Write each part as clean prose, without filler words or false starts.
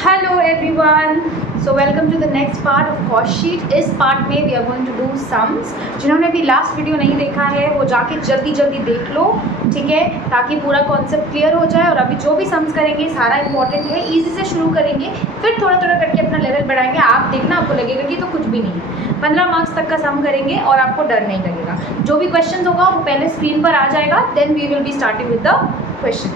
Hello everyone. So welcome to the next part of cost sheet. इस part में we are going to do sums. जिन्होंने अभी last video नहीं देखा है वो जाके जल्दी जल्दी देख लो, ठीक है, ताकि पूरा कॉन्सेप्ट क्लियर हो जाए। और अभी जो भी सम्स करेंगे सारा इंपॉर्टेंट है, इजी से शुरू करेंगे, फिर थोड़ा थोड़ा करके अपना लेवल बढ़ाएंगे। आप देखना, आपको लगेगा कि तो कुछ भी नहीं है। 15 मार्क्स तक का सम करेंगे और आपको डर नहीं लगेगा। जो भी क्वेश्चन होगा वो पहले स्क्रीन पर आ जाएगा, then we will be starting with the question.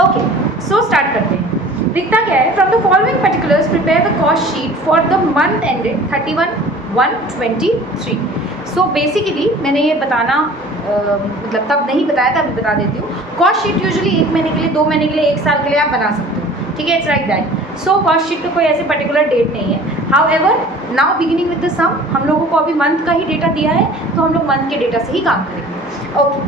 Okay, so start करते हैं। दिखता क्या है, from the following particulars prepare the cost sheet for the month ended 31/1/23। So basically मैंने ये बताना मतलब तब नहीं बताया था, अभी बता देती हूँ। कॉस्ट शीट यूजुअली 1 महीने के लिए, 2 महीने के लिए, 1 साल के लिए आप बना सकते हो, ठीक है, it's like that. So cost sheet का कोई ऐसे पर्टिकुलर डेट नहीं है। However now beginning with the sum, हम लोगों को अभी मंथ का ही डेटा दिया है, तो हम लोग मंथ के डेटा से ही काम करेंगे। ओके,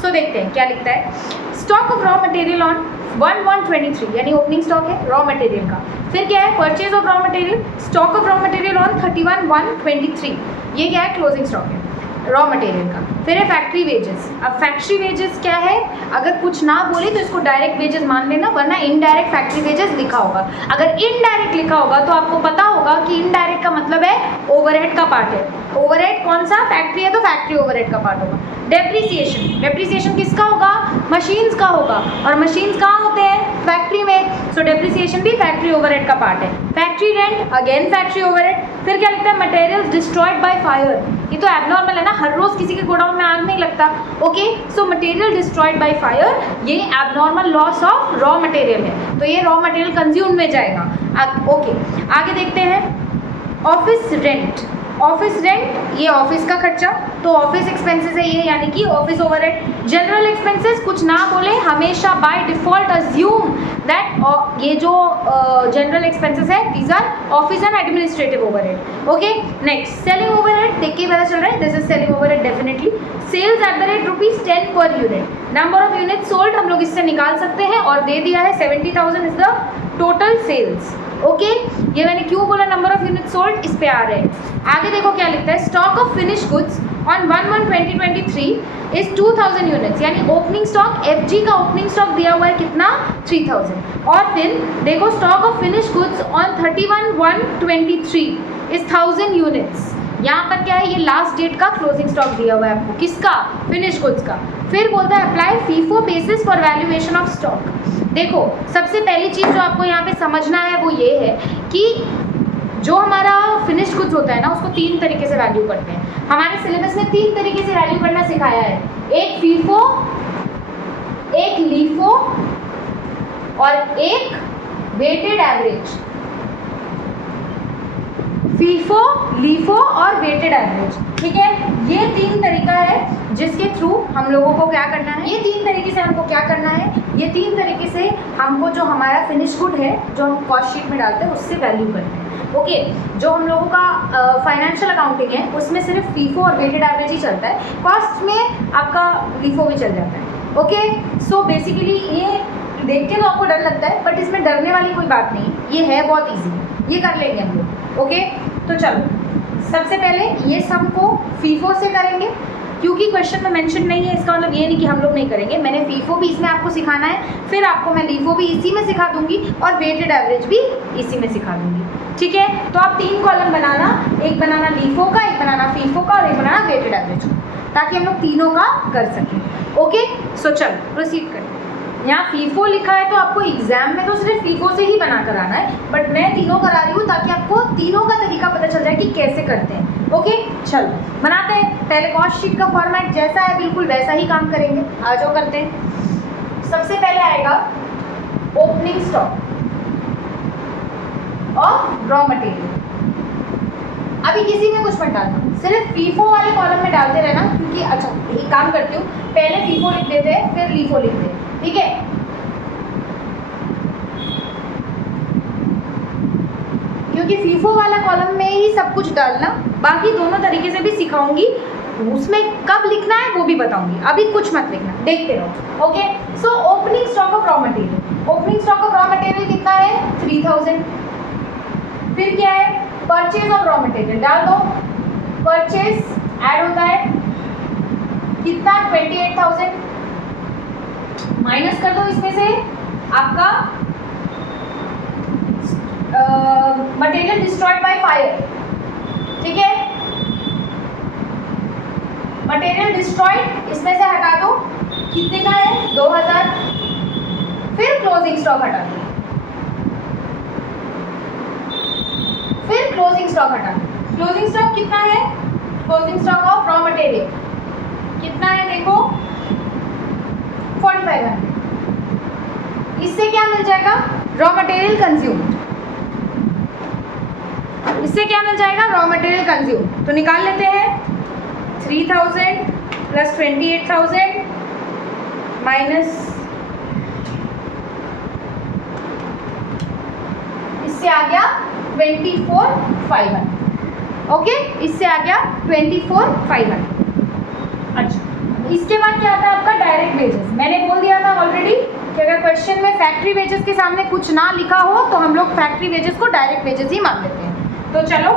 सो देखते हैं क्या लिखता है। Stock of raw material on 1/1/23 यानी ओपनिंग स्टॉक है रॉ मटेरियल का। फिर क्या है, purchase of raw material, stock of raw material on 31/1/23, ये क्या है, क्लोजिंग स्टॉक है रॉ मटेरियल का। फिर है फैक्ट्री वेजेस। अब फैक्ट्री वेजेस क्या है, अगर कुछ ना बोले तो इसको डायरेक्ट वेजेस मान लेना, वरना इनडायरेक्ट फैक्ट्री वेजेस लिखा होगा। अगर इनडायरेक्ट लिखा होगा तो आपको पता होगा कि इनडायरेक्ट का मतलब है ओवरहेड का पार्ट है। ओवरहेड कौन सा, फैक्ट्री है तो फैक्ट्री ओवरहेड का पार्ट होगा। डेप्रिसिएशन, डेप्रिसिएशन किसका होगा, मशीन्स का होगा, और मशीन्स कहाँ होते हैं, फैक्ट्री में। सो डेप्रिसिएशन भी फैक्ट्री ओवरहेड का पार्ट है। Factory rent again factory overhead. फिर क्या लिखता है, मटेरियल्स डिस्ट्रॉयड बाय फायर। ये तो एबनॉर्मल है ना, हर रोज किसी के गोडाउन में आग नहीं लगता। Okay, so material destroyed by fire, ये abnormal loss of raw material है, तो ये रॉ मटेरियल कंज्यूम में जाएगा। ओके, आगे देखते हैं। ऑफिस रेंट, ऑफिस रेंट ये ऑफिस का खर्चा, तो ऑफिस एक्सपेंसेस है ये, यानी कि ऑफिस ओवरहेड। जनरल एक्सपेंसेस कुछ ना बोले, हमेशा बाय डिफॉल्ट अज्यूम दैट ये जो जनरल एक्सपेंसेस है these are office and administrative overhead. Okay, next selling overhead, देख के पता चल रहा है this is selling overhead definitely. Sales at the rate ₹10 per unit, number of unit sold हम लोग इससे निकाल सकते हैं, और दे दिया है 70,000 is the total sales. Okay, ये मैंने क्यों बोला नंबर ऑफ यूनिट सोल्ड, इस पे आ रहे हैं। आगे देखो क्या लिखता है, stock of finish goods on 1/1/2023 is 2000 units, यानी ओपनिंग स्टॉक एफजी का ओपनिंग स्टॉक दिया हुआ है कितना, 3000। और फिर देखो stock of finish goods on 31/1/23 is 1000 units. यहाँ पर क्या है, ये लास्ट डेट का क्लोजिंग स्टॉक दिया हुआ है आपको, किसका, फिनिश गुड्स का। फिर बोलता है apply FIFO basis for valuation of stock. देखो सबसे पहली चीज़ जो आपको यहाँ पे समझना है वो ये है कि जो हमारा फिनिश गुड्स होता है ना, उसको 3 तरीके से वैल्यू करते हैं। हमारे सिलेबस में 3 तरीके से वैल्यू करना सिखाया है, एक फीफो, एक लीफो और एक वेटेड एवरेज। फीफो, लीफो और वेटेड एवरेज, ठीक है, ये 3 तरीका है जिसके थ्रू हम लोगों को क्या करना है, ये 3 तरीके से हमको क्या करना है, ये 3 तरीके से हमको जो हमारा फिनिश गुड है जो हम कॉस्ट शीट में डालते हैं उससे वैल्यू करते हैं। ओके, जो हम लोगों का फाइनेंशियल अकाउंटिंग है उसमें सिर्फ फीफो और वेटेड एवरेज ही चलता है, कॉस्ट में आपका लीफो भी चल जाता है। ओके, सो बेसिकली ये देख के तो आपको डर लगता है, बट इसमें डरने वाली कोई बात नहीं, ये है बहुत ईजी, ये कर लेंगे हम लोग। ओके, तो चलो सबसे पहले ये सम को फीफो से करेंगे, क्योंकि क्वेश्चन में मेंशन नहीं है, इसका मतलब ये नहीं कि हम लोग नहीं करेंगे। मैंने फीफो भी इसमें आपको सिखाना है, फिर आपको मैं लीफो भी इसी में सिखा दूंगी और वेटेड एवरेज भी इसी में सिखा दूंगी, ठीक है। तो आप 3 कॉलम बनाना, एक बनाना लीफो का, एक बनाना फीफो का और एक बनाना वेटेड एवरेज का, ताकि हम लोग तीनों का कर सकें। ओके, सो चलो प्रोसीड करें। यहाँ फीफो लिखा है तो आपको एग्जाम में तो सिर्फ फीफो से ही बना कर आना है, बट मैं तीनों करा रही हूँ ताकि आपको तीनों का तरीका पता चल जाए कि कैसे करते हैं। ओके, चलो बनाते हैं। पहले कॉस्ट शीट का फॉर्मेट जैसा है बिल्कुल वैसा ही काम करेंगे, आ जाओ करते हैं। सबसे पहले आएगा opening stock of raw material. अभी किसी में कुछ मत डालना, सिर्फ फीफो वाले कॉलम में डालते रहना, क्योंकि अच्छा एक काम करती हूँ, पहले फीफो लिख देते हैं फिर लीफो लिखते हैं, ठीक है। क्योंकि फीफो वाला कॉलम में ही सब कुछ डालना, बाकी दोनों तरीके से भी सिखाऊंगी, उसमें कब लिखना है वो भी बताऊंगी, अभी कुछ मत लिखना, देखते रहो। Okay, so opening stock of raw material, opening stock of raw material कितना है, 3000। फिर क्या है, परचेज ऑफ रॉ मटेरियल डाल दो, परचेज ऐड होता है कितना, 28,000, माइनस कर दो इसमें से आपका डिस्ट्रॉयड बाय फायर, ठीक है, मटेरियल डिस्ट्रॉयड इसमें से हटा दो, कितने का है 2000, फिर क्लोजिंग स्टॉक हटा दो, फिर क्लोजिंग स्टॉक हटा दो। क्लोजिंग स्टॉक कितना है, closing stock of raw material कितना है देखो 4500, इससे क्या मिल जाएगा रॉ मटेरियल कंज्यूम्ड, इससे क्या मिल जाएगा रॉ मटेरियल कंज्यूम, तो निकाल लेते हैं 3000 प्लस 28,000 माइनस, इससे आ गया 24,500, ओके, इससे आ गया 24,500। अच्छा, इसके बाद क्या आता है आपका डायरेक्ट वेजेस। मैंने बोल दिया था ऑलरेडी कि अगर क्वेश्चन में फैक्ट्री वेजेस के सामने कुछ ना लिखा हो तो हम लोग फैक्ट्री वेजेस को डायरेक्ट वेजेस ही मान लेते हैं। तो चलो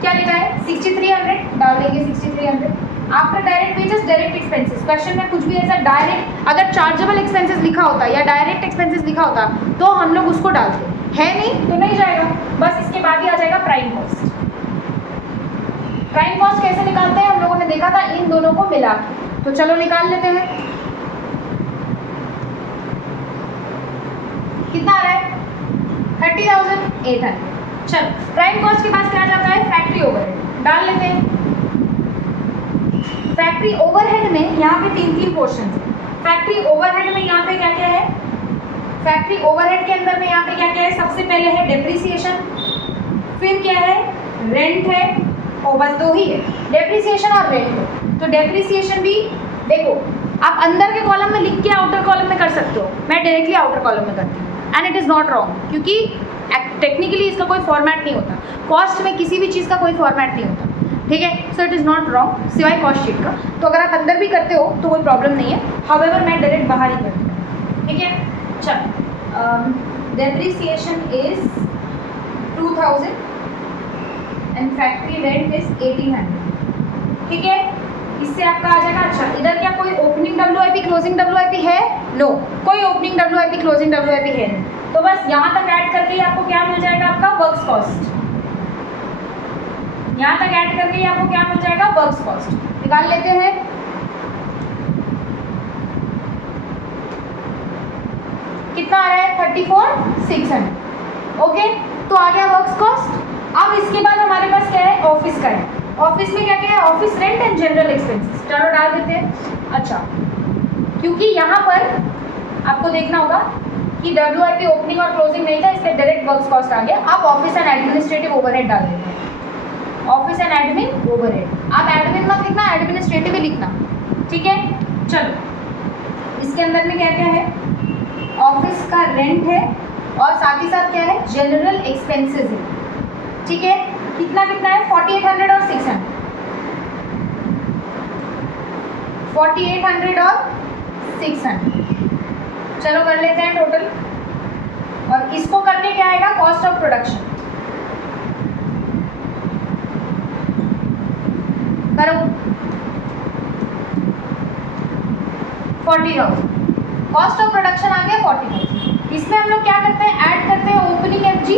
क्या लिखा है 6300 डाल देंगे, 6300 after direct wages direct expenses. Question में कुछ भी ऐसा डायरेक्ट अगर चार्जेबल एक्सपेंसेस लिखा होता या डायरेक्ट एक्सपेंसेस लिखा होता तो हम लोग उसको डालते, है नहीं तो नहीं जाएगा। बस इसके बाद ही आ जाएगा प्राइम कॉस्ट। प्राइम कॉस्ट कैसे निकालते हैं हम लोगों ने देखा था इन दोनों को मिला के, तो चलो निकाल लेते हैं। कितना आ रहा है 30,800। चलो प्राइम कॉस्ट के पास क्या जाता है फैक्ट्री ओवरहेड, डाल लेते हैं। फैक्ट्री ओवरहेड में यहाँ पे तीन पोर्शन है। फैक्ट्री ओवरहेड में यहाँ पे क्या क्या है, फैक्ट्री ओवरहेड के अंदर में यहाँ पे क्या क्या है, सबसे पहले है डेप्रिसिएशन, फिर क्या है रेंट है, और बस दो ही है डेप्रिसिएशन और रेंट। तो डेप्रिसिएशन भी देखो आप अंदर के कॉलम में लिख के आउटर कॉलम में कर सकते हो, मैं डायरेक्टली आउटर कॉलम में करती हूँ and it is not wrong, क्योंकि टेक्निकली इसका कोई फॉर्मेट नहीं होता, कॉस्ट में किसी भी चीज़ का कोई फॉर्मेट नहीं होता, ठीक है। So it is not wrong सिवाय कॉस्ट शीट का। तो अगर आप अंदर भी करते हो तो कोई प्रॉब्लम नहीं है, हाउएवर मैं डायरेक्ट बाहर ही करती हूँ, ठीक है। चलो depreciation is 2000 and factory rent is 1800, ठीक है। इससे आपका आ जाएगा। अच्छा इधर क्या कोई ओपनिंग WIP क्लोजिंग WIP है, नो कोई ओपनिंग WIP क्लोजिंग WIP है नहीं, तो बस यहाँ तक ऐड करके ही आपको क्या मिल जाएगा आपका वर्क्स कॉस्ट, यहाँ तक ऐड करके ही आपको क्या मिल जाएगा वर्क्स कॉस्ट। निकाल लेते हैं। कितना आ रहा है 34,600, ओके। तो आ गया वर्क्स कॉस्ट। अब इसके बाद हमारे पास क्या है ऑफिस का है। ऑफिस में क्या क्या है office rent and general expenses, चलो डाल देते हैं। अच्छा क्योंकि यहाँ पर आपको देखना होगा कि WIP ओपनिंग और क्लोजिंग नहीं था, इसलिए डायरेक्ट वर्क्स कॉस्ट आ गया। आप ऑफिस एंड एडमिनिस्ट्रेटिव ओवरहेड डाल देते हैं, ऑफिस एंड एडमिन ओवरहेड। आप एडमिन मत लिखना, एडमिनिस्ट्रेटिव ही लिखना, ठीक है। चलो इसके अंदर में क्या क्या है ऑफिस का रेंट है और साथ ही साथ क्या है जनरल एक्सपेंसेस है, ठीक है। कितना कितना है 4800 और 600, 4800 और 600। चलो कर लेते हैं टोटल, और इसको करके क्या आएगा कॉस्ट ऑफ प्रोडक्शन। करो 40,000 कॉस्ट ऑफ प्रोडक्शन आ गया 40,000। इसमें हम लोग क्या करते हैं ऐड करते हैं ओपनिंग FG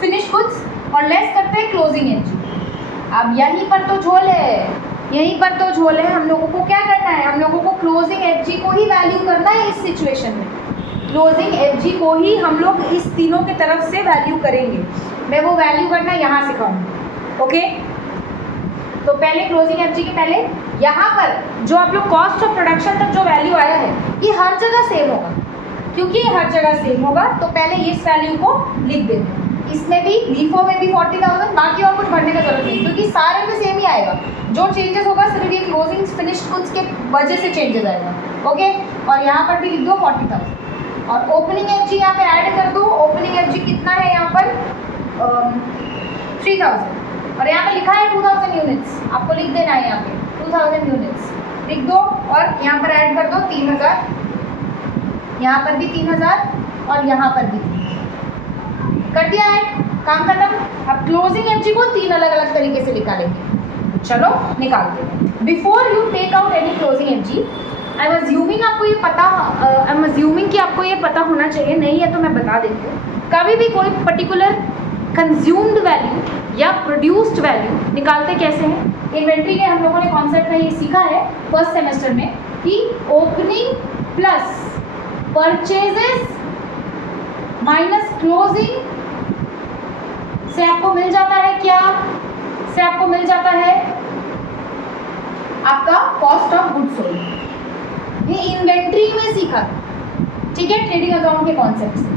फिनिश गुड्स और लेस करते हैं क्लोजिंग FG। अब यहीं पर तो झोल है, यहीं पर तो झोल है। हम लोगों को क्या करना है, हम लोगों को क्लोजिंग FG को ही वैल्यू करना है इस सिचुएशन में। क्लोजिंग FG को ही हम लोग इस तीनों की तरफ से वैल्यू करेंगे। मैं वो वैल्यू करना यहाँ सिखाऊंगी, ओके। तो पहले क्लोजिंग FG के पहले यहाँ पर जो आप लोग कॉस्ट ऑफ प्रोडक्शन तक जो वैल्यू आया है ये हर जगह सेम होगा, क्योंकि हर जगह सेम होगा तो पहले इस वैल्यू को लिख देते हैं। इसमें भी LIFO में भी 40,000, बाकी और कुछ भरने का जरूरत नहीं, क्योंकि सारे में सेम ही आएगा। जो चेंजेस होगा सिर्फ ये क्लोजिंग फिनिश्ड गुड्स के वजह से चेंजेस आएगा, ओके। और यहाँ पर भी लिख दो 40,000 और ओपनिंग FG यहाँ पे ऐड कर दो। ओपनिंग FG कितना है यहाँ पर 3,000 और यहाँ पे लिखा है 2,000 यूनिट्स, आपको लिख देना है यहाँ पे 2,000 यूनिट्स लिख दो और यहाँ पर ऐड कर दो 3,000, यहाँ पर भी 3,000 और यहाँ पर भी कर दिया है, काम खत्म। अब क्लोजिंग FG को तीन अलग अलग तरीके से निकालेंगे, चलो निकालते हैं। Before you take out any closing FG I am assuming आपको ये पता आई एम अज्यूमिंग कि आपको ये पता होना चाहिए, नहीं है तो मैं बता देती हूँ। कभी भी कोई पर्टिकुलर कंज्यूम्ड वैल्यू या प्रोड्यूस्ड वैल्यू निकालते कैसे हैं। इन्वेंट्री के हम लोगों ने कॉन्सेप्ट में ये सीखा है फर्स्ट सेमेस्टर में कि opening plus purchases minus closing से आपको मिल जाता है क्या, से आपको मिल जाता है आपका कॉस्ट ऑफ गुड्स सोल्ड। ये इन्वेंट्री में सीखा, ठीक है, ट्रेडिंग अकाउंट के कॉन्सेप्ट से।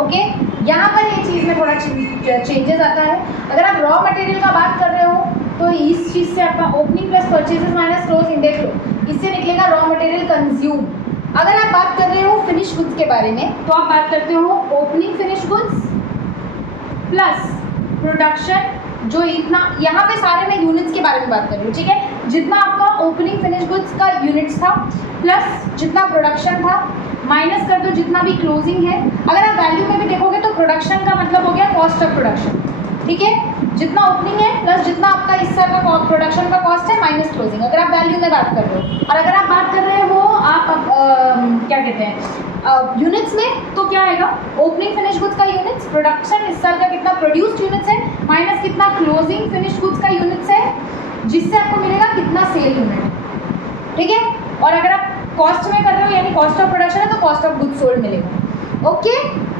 ओके, यहाँ पर ये चीज़ में थोड़ा चेंजेस आता है। अगर आप रॉ मटेरियल का बात कर रहे हो तो इस चीज़ से आपका opening plus purchases minus closing देख लो, इससे निकलेगा रॉ मटेरियल कंज्यूम। अगर आप बात कर रहे हो फिनिश गुड्स के बारे में तो आप बात करते हो opening finish goods plus production, जो इतना यहाँ पे सारे मैं यूनिट्स के बारे में बात कर रही हूँ, ठीक है, जितना आपका ओपनिंग फिनिश गुड्स का यूनिट्स था प्लस जितना प्रोडक्शन था माइनस कर दो जितना भी क्लोजिंग है। अगर आप वैल्यू में भी देखोगे तो प्रोडक्शन का मतलब हो गया कॉस्ट ऑफ प्रोडक्शन, ठीक है, जितना ओपनिंग है प्लस जितना आपका इस साल का प्रोडक्शन का कॉस्ट है माइनस क्लोजिंग, अगर आप वैल्यू में बात कर रहे हो। और अगर आप बात कर रहे हो आप क्या कहते हैं यूनिट्स में, तो क्या आएगा ओपनिंग फिनिश गुड्स का यूनिट्स, प्रोडक्शन इस साल का कितना प्रोड्यूस्ड यूनिट्स है माइनस कितना क्लोजिंग फिनिश गुड्स का यूनिट्स है, जिससे आपको मिलेगा कितना सेल यूनिट है, ठीक है। और अगर आप कॉस्ट में कर रहे हो यानी कॉस्ट ऑफ प्रोडक्शन है तो कॉस्ट ऑफ गुड्स सोल्ड मिलेगा। ओके,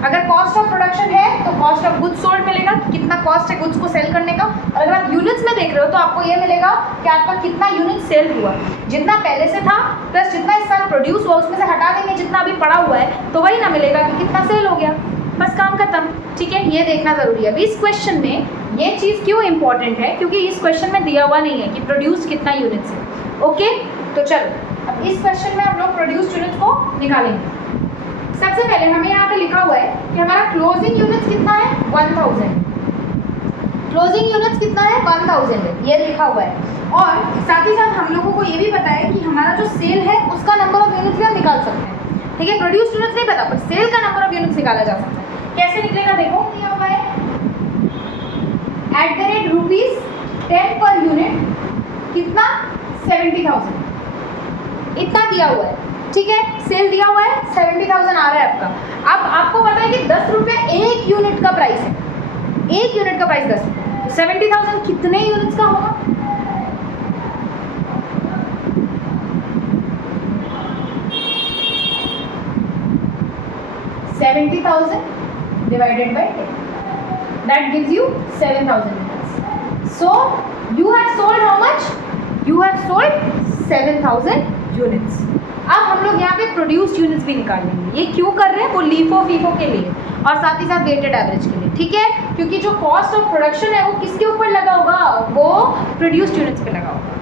अगर कॉस्ट ऑफ प्रोडक्शन है तो कॉस्ट ऑफ गुड्स सोल्ड मिलेगा, कितना कॉस्ट है गुड्स को सेल करने का। और अगर आप यूनिट्स में देख रहे हो तो आपको ये मिलेगा कि आपका कितना यूनिट सेल हुआ, जितना पहले से था प्लस जितना इस साल प्रोड्यूस हुआ उसमें से हटा देंगे जितना अभी पड़ा हुआ है तो वही ना मिलेगा कि कितना सेल हो गया, बस काम खत्म, ठीक है। ये देखना जरूरी है। अभी इस क्वेश्चन में ये चीज़ क्यों इंपॉर्टेंट है, क्योंकि इस क्वेश्चन में दिया हुआ नहीं है कि प्रोड्यूस कितना यूनिट्स है। ओके, तो चलो अब इस क्वेश्चन में हम लोग प्रोड्यूस यूनिट्स को निकालेंगे। सबसे पहले हमें यहाँ पे लिखा हुआ है कि हमारा क्लोजिंग यूनिट्स कितना है 1000, क्लोजिंग यूनिट्स कितना है 1000 है, ये लिखा हुआ है। और साथ ही साथ हम लोगों को ये भी पता है कि हमारा जो सेल है उसका नंबर ऑफ यूनिट्स भी हम निकाल सकते हैं, ठीक है। प्रोड्यूस यूनिट्स नहीं पता पर सेल का नंबर ऑफ यूनिट्स निकाला जा सकता है। कैसे निकलेगा देखो, दिया हुआ है ₹10 पर यूनिट कितना 70,000 इतना दिया हुआ है, ठीक है, सेल दिया हुआ है 70,000 आ रहा है आपका। अब आपको पता है कि 10 रुपये एक यूनिट का प्राइस है, एक यूनिट का प्राइस 10 रुपये, तो 70,000 कितने यूनिट्स का होगा, divided by 10, that gives you 7,000 units. So you have sold how much? You have sold 7,000 units. अब हम लोग यहाँ पे प्रोड्यूस्ड यूनिट्स भी निकाल लेंगे। ये क्यों कर रहे हैं, वो लीफो फीफो के लिए और साथ ही साथ वेटेड एवरेज के लिए, ठीक है, क्योंकि जो कॉस्ट ऑफ प्रोडक्शन है वो किसके ऊपर लगा होगा, वो प्रोड्यूस्ड यूनिट्स पे लगा होगा,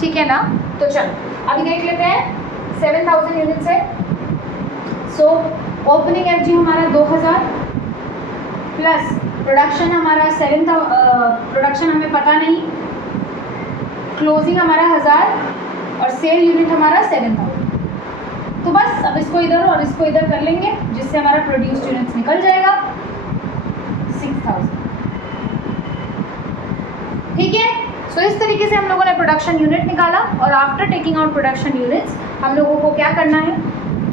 ठीक है ना। तो चलो अभी देख लेते हैं 7,000 यूनिट्स है। सो ओपनिंग एफजी हमारा 2000 प्लस प्रोडक्शन हमारा 7,000, प्रोडक्शन हमें पता नहीं, क्लोजिंग हमारा 1000 और सेल यूनिट हमारा 7,000। तो बस अब इसको इधर और इसको इधर कर लेंगे जिससे हमारा प्रोड्यूस्ड यूनिट्स निकल जाएगा 6,000, ठीक है। सो इस तरीके से हम लोगों ने प्रोडक्शन यूनिट निकाला और after taking out production units हम लोगों को क्या करना है,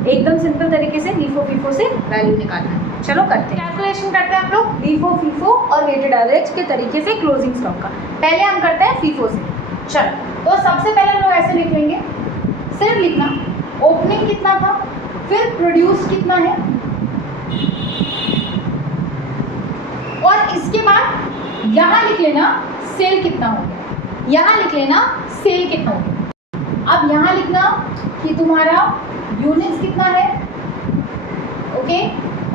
एकदम सिंपल तरीके से लीफो फीफो से वैल्यू निकालना है। चलो करते हैं, कैलकुलेशन करते हैं हम लोग लीफो फीफो और वेटेड एवरेज के तरीके से क्लोजिंग स्टॉक का। पहले हम करते हैं फीफो से। चलो तो सबसे पहले हम लोग ऐसे लिख लेंगे, सिर्फ लिखना ओपनिंग कितना था, फिर प्रोड्यूस कितना है, और इसके बाद यहाँ लिख लेना सेल कितना हो गया, यहाँ लिख लेना सेल कितना हो गया। अब यहाँ लिखना कि तुम्हारा यूनिट्स कितना है, ओके,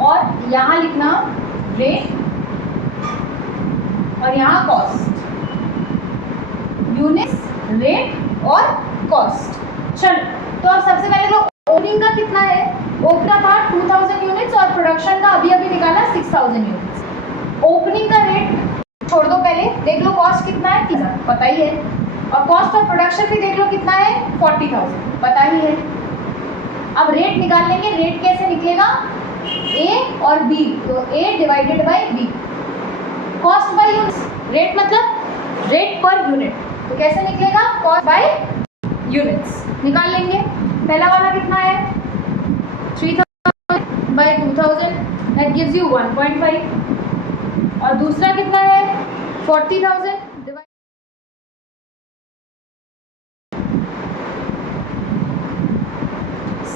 और यहाँ लिखना रेट और यहाँ कॉस्ट, यूनिट्स रेट और कॉस्ट। चलो तो अब सबसे पहले तो ओपनिंग का कितना है, ओपनिंग था 2000 यूनिट्स और प्रोडक्शन का अभी अभी निकाला 6000 यूनिट्स। ओपनिंग का रेट छोड़ दो, पहले देख लो कॉस्ट कितना है 3000 पता ही है, और कॉस्ट ऑफ प्रोडक्शन भी देख लो कितना है 40,000 पता ही है। अब रेट निकाल लेंगे, रेट कैसे निकलेगा, ए और बी, तो A divided by B, cost by units, rate मतलब रेट पर यूनिट, तो कैसे निकलेगा कॉस्ट बाय यूनिट्स निकाल लेंगे। पहला वाला कितना है 3000 बाय 2000, दैट गिव्स यू 1.5, और दूसरा कितना है 40,000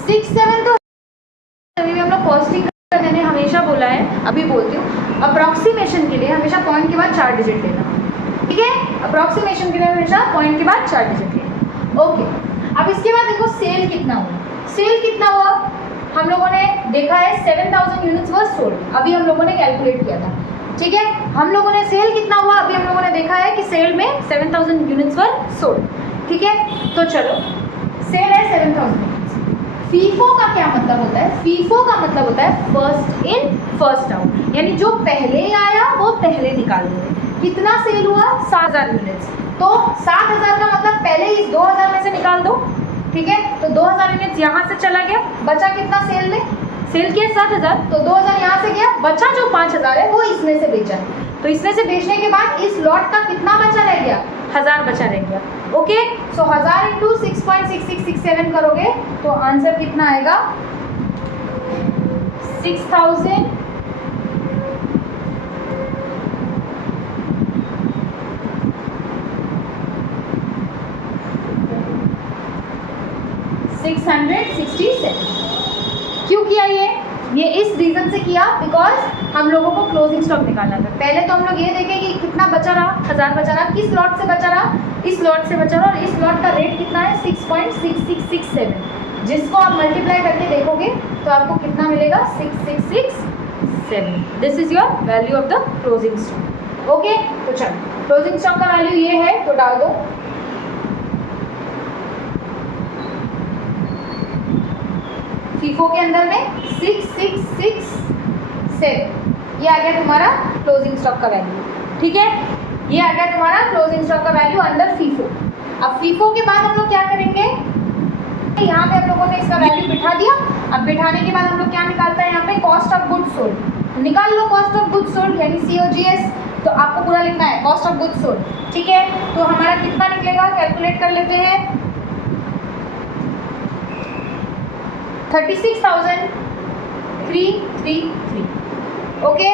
6-7 तो अभी हम लोग कॉस्टिंग का मैंने हमेशा बोला है, अभी बोलती हूँ, अप्रॉक्सीमेशन के लिए हमेशा पॉइंट के बाद 4 डिजिट लेना, ठीक है। अप्रॉक्सीमेशन के लिए हमेशा पॉइंट के बाद 4 डिजिट लेना। ओके, अब इसके बाद देखो सेल कितना हुआ। सेल कितना हुआ हम लोगों ने देखा है 7,000 यूनिट्स वर सोल्ड, अभी हम लोगों ने कैलकुलेट किया था, ठीक है। हम लोगों ने सेल कितना हुआ अभी हम लोगों ने देखा है कि सेल में 7,000 यूनिट्स वर सोल्ड, ठीक है। तो चलो सेल है 7,000। फीफो का क्या मतलब होता है? फीफो का मतलब होता है फर्स्ट इन फर्स्ट आउट, यानी जो पहले आया वो पहले निकाल दो। कितना सेल हुआ 7,000 यूनिट्स, तो 7,000 का मतलब पहले इस 2,000 में से निकाल दो, ठीक है। तो 2,000 यूनिट्स यहाँ से चला गया, बचा कितना सेल में? सेल किया 7,000, तो 2,000 यहाँ से गया, बचा जो 5,000 है वो इसमें से बेचा है। तो इसमें से बेचने के बाद इस लॉट का कितना बचा रह गया? 1,000 बचा रह गया। ओके, सो 1,000 इंटू 6.6667 करोगे तो आंसर कितना आएगा? 6,000 667। क्यों किया ये इस रीजन से किया बिकॉज हम लोगों को क्लोजिंग स्टॉक निकालना था। पहले तो हम लोग ये देखें कि कितना बचा रहा, 1,000 बचा रहा, किस लॉट से बचा रहा? इस लॉट से बचा रहा, और इस लॉट का रेट कितना है? 6.6667, जिसको आप मल्टीप्लाई करके देखोगे तो आपको कितना मिलेगा? 6,667। This is your value of the closing stock. Okay, तो चलो क्लोजिंग स्टॉक का वैल्यू ये है, तो डाल दो। फीफो के अंदर में 6,667, ये आ गया तुम्हारा क्लोजिंग स्टॉक का वैल्यू, ठीक है। ये आ गया तुम्हारा क्लोजिंग स्टॉक का वैल्यू अंडर फीफो। अब फीफो के बाद हम लोग क्या करेंगे? यहाँ पे हम लोगों ने इसका वैल्यू बिठा दिया। अब बिठाने के बाद हम लोग क्या निकालता है यहाँ पे? Cost of goods sold. निकाल लो कॉस्ट ऑफ गुड्स सोल्ड, यानी COGS। तो आपको पूरा लिखना है कॉस्ट ऑफ गुड्स सोल्ड, ठीक है। तो हमारा कितना निकलेगा? कैलकुलेट कर लेते हैं। 36,333। ओके,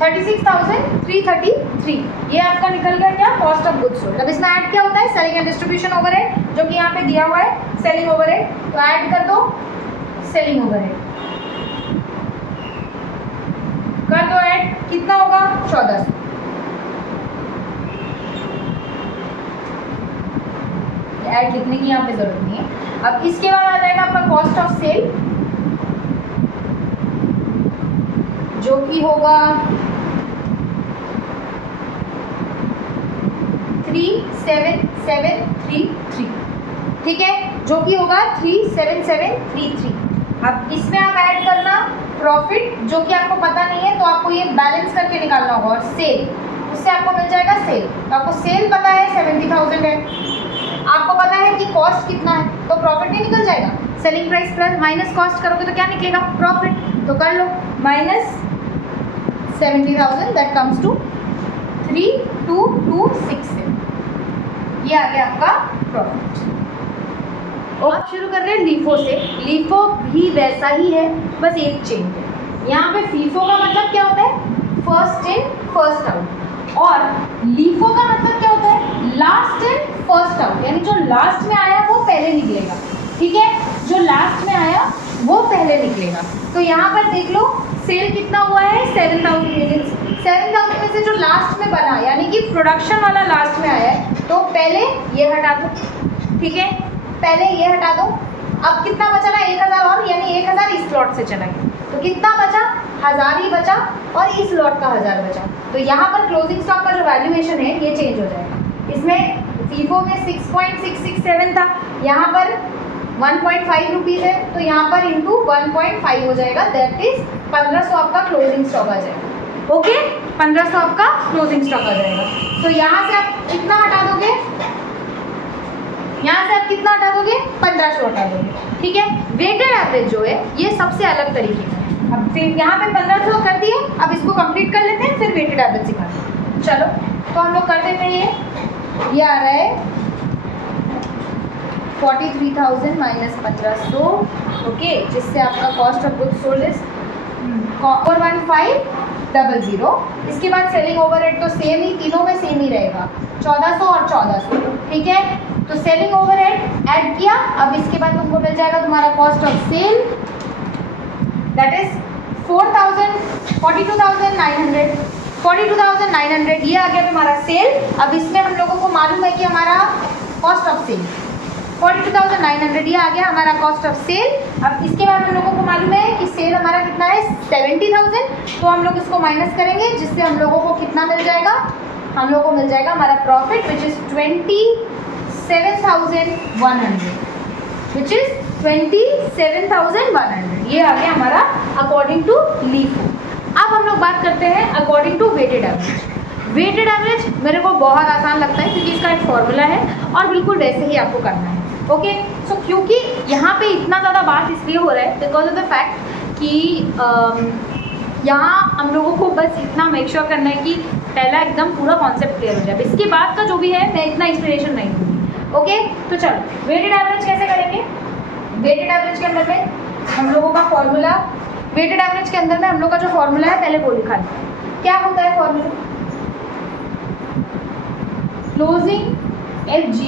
$36,333, ये आपका निकल गया क्या? Cost of goods sold. अब इसमें ऐड क्या होता है? सेलिंग एंड डिस्ट्रीब्यूशन ओवरहेड, जो कि यहाँ पे दिया हुआ है सेलिंग ओवरहेड, तो ऐड कर दो सेलिंग ओवरहेड, कर दो ऐड। कितना होगा? 1400। ऐड लिखने की यहाँ पे जरूरत नहीं है। अब इसके बाद आ जाएगा आपका कॉस्ट ऑफ सेल, जो कि होगा 37733, ठीक है, जो कि होगा 37733। अब इसमें आप ऐड करना प्रॉफिट, जो कि आपको पता नहीं है तो आपको ये बैलेंस करके निकालना होगा, और सेल, उससे आपको मिल जाएगा सेल। तो आपको सेल पता है 70,000 है, आपको पता है कि कॉस्ट कितना है, तो प्रॉफिट नहीं निकल जाएगा। Selling price plus minus cost करोगे तो क्या निकलेगा? प्रॉफिट। तो कर लो, माइनस 70,000, दैट कम्स टू 32,267। ये आ गया आपका प्रॉफिट। और आप शुरू कर रहे हैं लीफो से। लीफो भी वैसा ही है, बस एक चेंज है। यहाँ पे फीफो का मतलब क्या होता है? फर्स्ट इन फर्स्ट आउट, और लीफो का मतलब क्या होता है? लास्ट इन फर्स्ट आउट, यानी जो लास्ट में आया वो पहले निकलेगा, ठीक है। जो लास्ट में आया वो पहले निकलेगा। तो यहाँ पर देख लो सेल कितना हुआ है? 7,000 यूनिट्स। 7,000 में से जो लास्ट में बना, यानी कि प्रोडक्शन वाला लास्ट में आया है, तो पहले ये हटा दो, ठीक है, पहले ये हटा दो। अब कितना बचा रहा? 1,000 और, यानी 1,000 इस लॉट से चला गया, तो कितना बचा? 1,000 ही बचा, और इस लॉट का 1,000 बचा। तो यहाँ पर क्लोजिंग स्टॉक का जो वैल्यूएशन है ये चेंज हो जाएगा। इसमें फीफो में 6.667 था, यहाँ पर 1.5 रुपीज़ है, तो यहाँ पर इंटू 1.5 हो जाएगा, दैट इज 1,500 आपका क्लोजिंग स्टॉक आ जाएगा। ओके, 1,500 आपका क्लोजिंग स्टॉक आ जाएगा। तो यहाँ से आप कितना हटा दोगे? यहाँ से आप कितना हटा दोगे? 1,500 हटा दोगे, ठीक है। वेटेड एवरेज जो है ये सबसे अलग तरीके का है। अब फिर यहाँ पे 1,500 कर दिए, अब इसको कंप्लीट कर लेते हैं, फिर वेटेड एवरेज सिखाते हैं। चलो, तो हम लोग कर देते हैं। ये आ रहा है 43,000 माइनस 1500, ओके, जिससे आपका cost of goods sold is 41500। इसके बाद सेलिंग ओवरहेड तो सेम ही, तीनों में सेम ही रहेगा, 1400 और 1400, ठीक है। तो सेलिंग ओवरहेड ऐड किया, अब इसके बाद तुमको मिल जाएगा तुम्हारा cost of sale, that is 42,900, ये आ गया तुम्हारा सेल। अब इसमें हम लोगों को मालूम है कि हमारा कॉस्ट ऑफ सेल 42,900, ये आ गया हमारा कॉस्ट ऑफ सेल। अब इसके बाद हम लोगों को मालूम है कि सेल हमारा कितना है 70,000, तो हम लोग इसको माइनस करेंगे, जिससे हम लोगों को कितना मिल जाएगा, हम लोगों को मिल जाएगा हमारा profit which is 27,100, which is 27,100, ये आ गया हमारा अकॉर्डिंग टू लीफो। अब हम लोग बात करते हैं according to weighted average. Weighted average मेरे को बहुत आसान लगता है क्योंकि इसका एक फॉर्मूला है और बिल्कुल वैसे ही आपको करना है, ओके। सो क्योंकि यहाँ पे इतना ज़्यादा बात इसलिए हो रहा है बिकॉज ऑफ द फैक्ट कि यहाँ हम लोगों को बस इतना मेक श्योर करना है कि पहला एकदम पूरा कॉन्सेप्ट क्लियर हो जाए, इसके बाद का जो भी है मैं इतना एक्सप्लेनेशन नहीं दूँगी, ओके। तो चलो वेटेड एवरेज कैसे करेंगे। वेटेड एवरेज के अंदर में हम लोगों का फॉर्मूला, वेटेड एवरेज के अंदर में हम लोग का जो फॉर्मूला है पहले वो लिखा है। क्या होता है formula, closing FG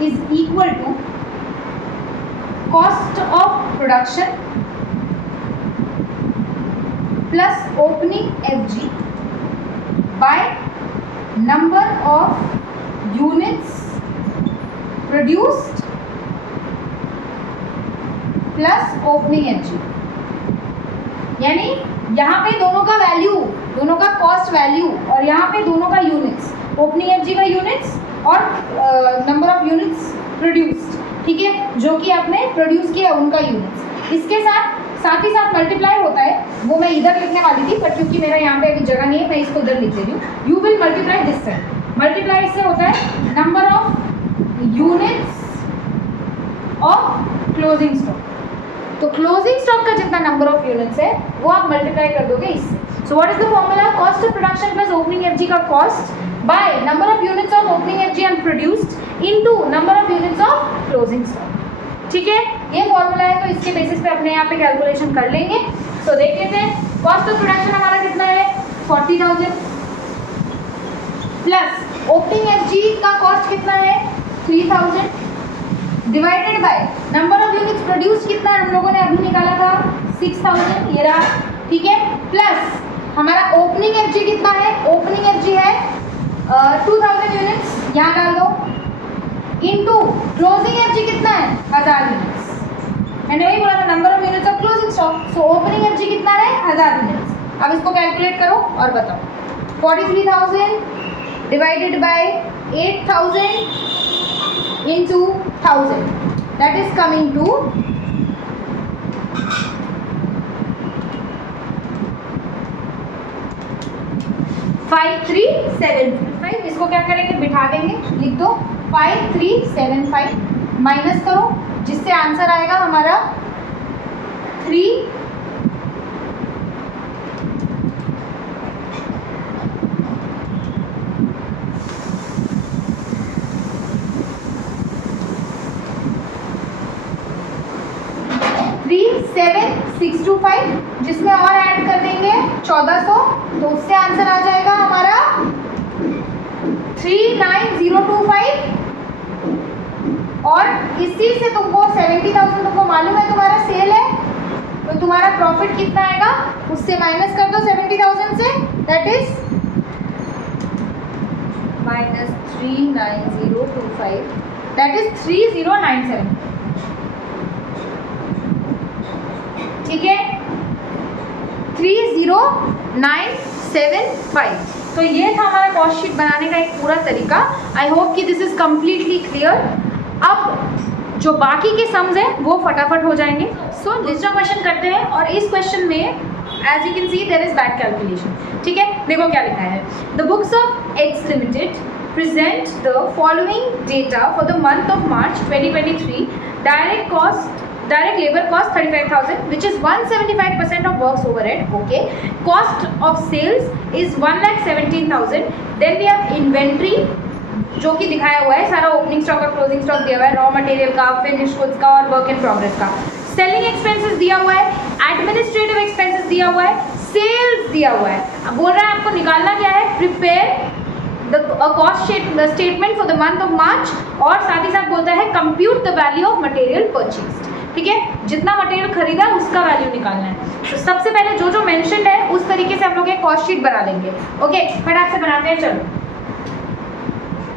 is equal to cost of production plus opening FG by number of units produced plus opening FG। यानी यहाँ पे दोनों का वैल्यू, दोनों का कॉस्ट वैल्यू और यहाँ पे दोनों का यूनिट्स, ओपनिंग FG का यूनिट्स और नंबर ऑफ यूनिट्स प्रोड्यूस्ड, ठीक है, जो कि आपने प्रोड्यूस किया उनका यूनिट्स, इसके साथ ही साथ मल्टीप्लाई होता है, वो मैं इधर लिखने वाली थी पर क्योंकि मेरा यहाँ पे अभी जगह नहीं है मैं इसको इधर लिख दे रही हूँ। You will multiply this side, multiply इससे होता है number of units of closing stock. तो क्लोजिंग स्टॉक का जितना नंबर ऑफ यूनिट्स है वो आप मल्टीप्लाई कर दोगे इससे। So what is the formula, cost of production plus opening FG का cost by number of units of opening FG and produced into number of units of closing stock, ठीक है। ये फॉर्मूला है तो इसके बेसिस पे अपने यहाँ पे कैलकुलेशन कर लेंगे। तो देख लेते हैं कॉस्ट ऑफ प्रोडक्शन हमारा कितना है 40,000 प्लस ओपनिंग FG का कॉस्ट कितना है 3,000 divided by number of units produce कितना हम लोगों ने अभी निकाला था 6,000, ये रहा, ठीक है, प्लस हमारा ओपनिंग FG कितना है, ओपनिंग FG है 2,000 यूनिट्स, यहाँ डाल दो, इनटू क्लोजिंग FG कितना है 1000 यूनिट्स, मैंने वही बोला था number of units of closing stock. So opening FG कितना है 1000 यूनिट्स। अब इसको कैलकुलेट करो और बताओ, 43,000 divided by 8,000 into 1000, that is coming to 5375। इसको क्या करेंगे, बिठा देंगे, लिख दो 5375 माइनस करो, जिससे आंसर आएगा हमारा 37,625, जिसमें और ऐड कर देंगे 1400, तो उससे आंसर आ जाएगा हमारा 39,025। और इसी से तुमको 70,000 तुमको मालूम है तुम्हारा सेल है, तो तुम्हारा प्रॉफिट कितना आएगा उससे माइनस कर दो 70,000 से, that is minus 39025, that is 3097, ठीक है, 30,975। तो ये था हमारा कॉस्ट शीट बनाने का एक पूरा तरीका। आई होप कि दिस इज कम्प्लीटली क्लियर। अब जो बाकी के सम्स हैं वो फटाफट हो जाएंगे। सो दूसरा क्वेश्चन करते हैं, और इस क्वेश्चन में as you can see there is back calculation, ठीक है। देखो क्या लिखा है, the books of X limited present the following data for the month of March 2023. Direct labor cost 35,000, which is 175% of works overhead. Okay. Cost of sales is 1,17,000. Then we have inventory, जो कि दिखाया हुआ है सारा opening stock और closing stock दिया हुआ है, रॉ मटेरियल का, फिनिश गुड्स का और वर्क इन प्रोग्रेस का। सेलिंग एक्सपेंसेस दिया हुआ है, एडमिनिस्ट्रेटिव एक्सपेंसेस दिया हुआ है, सेल्स दिया हुआ है। अब बोल रहा है आपको निकालना क्या है, prepare the cost statement for the month of March, और साथ ही साथ बोलता है compute the value of material purchase. ठीक है, जितना मटेरियल खरीदा उसका वैल्यू निकालना है। तो सबसे पहले जो जो मेंशन्ड है उस तरीके से हम लोग एक कॉस्ट शीट बना लेंगे। ओके, फटाक से बनाते हैं। चलो,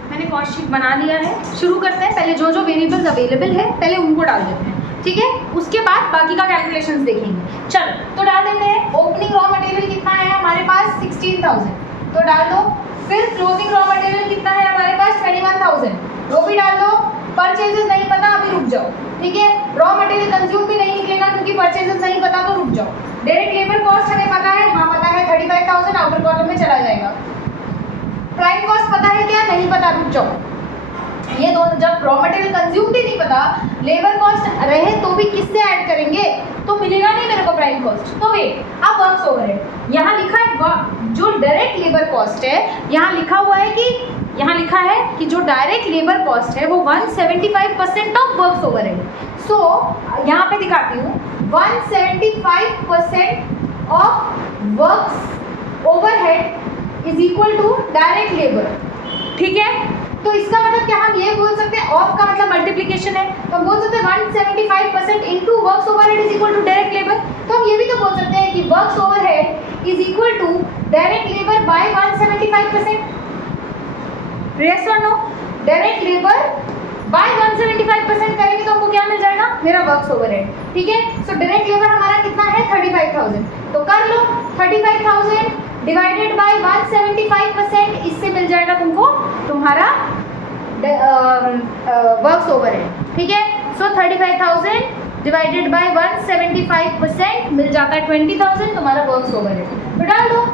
मैंने कॉस्ट शीट बना लिया है, शुरू करते हैं। पहले जो जो वेरिएबल्स अवेलेबल है पहले उनको डाल देते हैं, ठीक है, उसके बाद बाकी का कैलकुलेशंस देखेंगे। चलो, तो डाल देते हैं। ओपनिंग रॉ मटेरियल कितना है हमारे पास, 16,000, तो डाल दो। फिर क्लोजिंग रॉ मटेरियल कितना है हमारे पास, 21,000, वो भी डाल दो। परचेजेस नहीं पता, अभी रुक जाओ, ठीक है। रॉ मटेरियल कंज्यूम भी नहीं निकलेगा क्योंकि परचेजेस नहीं पता, तो रुक जाओ। डायरेक्ट लेबर कॉस्ट हमें पता है, हाँ पता है, 35,000 आउटर कॉलम में चला जाएगा। प्राइम कॉस्ट पता है क्या, नहीं पता, रुक जाओ। ये दोनों, जब रॉ मटेरियल कंज्यूम भी नहीं पता, लेबर कॉस्ट रहे तो भी किससे ऐड करेंगे, तो मिलेगा नहीं मेरे को प्राइम कॉस्ट। तो वेट, अब वर्क्स ओवरहेड यहाँ लिखा है, जो डायरेक्ट लेबर कॉस्ट है यहाँ लिखा हुआ है कि, यहाँ लिखा है कि जो डायरेक्ट लेबर कॉस्ट है वो 175% ऑफ वर्क्स ओवरहेड। सो यहाँ पे दिखाती हूँ, 175% of works overhead is equal to direct labour, ठीक है। तो इसका मतलब क्या, हम ये बोल सकते हैं, ऑफ का मतलब मल्टीप्लिकेशन है, तो हम बोल सकते हैं 175% into works overhead is equal to direct labour. तो हम ये भी तो बोल सकते हैं कि works overhead is equal to direct labour by 175%। Yes और नो, डायरेक्ट लेबर बाय 175% करेंगे तो हमको क्या मिल जाएगा, मेरा वर्क्स ओवरहेड, ठीक है। सो डायरेक्ट लेबर हमारा कितना है, 35,000, तो कर लो 35,000 डिवाइडेड बाय 175%, इससे मिल जाएगा तुमको तुम्हारा वर्क्स ओवरहेड, ठीक है। सो 35,000 डिवाइडेड बाय 175% मिल जाता है 20,000 तुम्हारा वर्क्स ओवरहेड। तो डाल दो,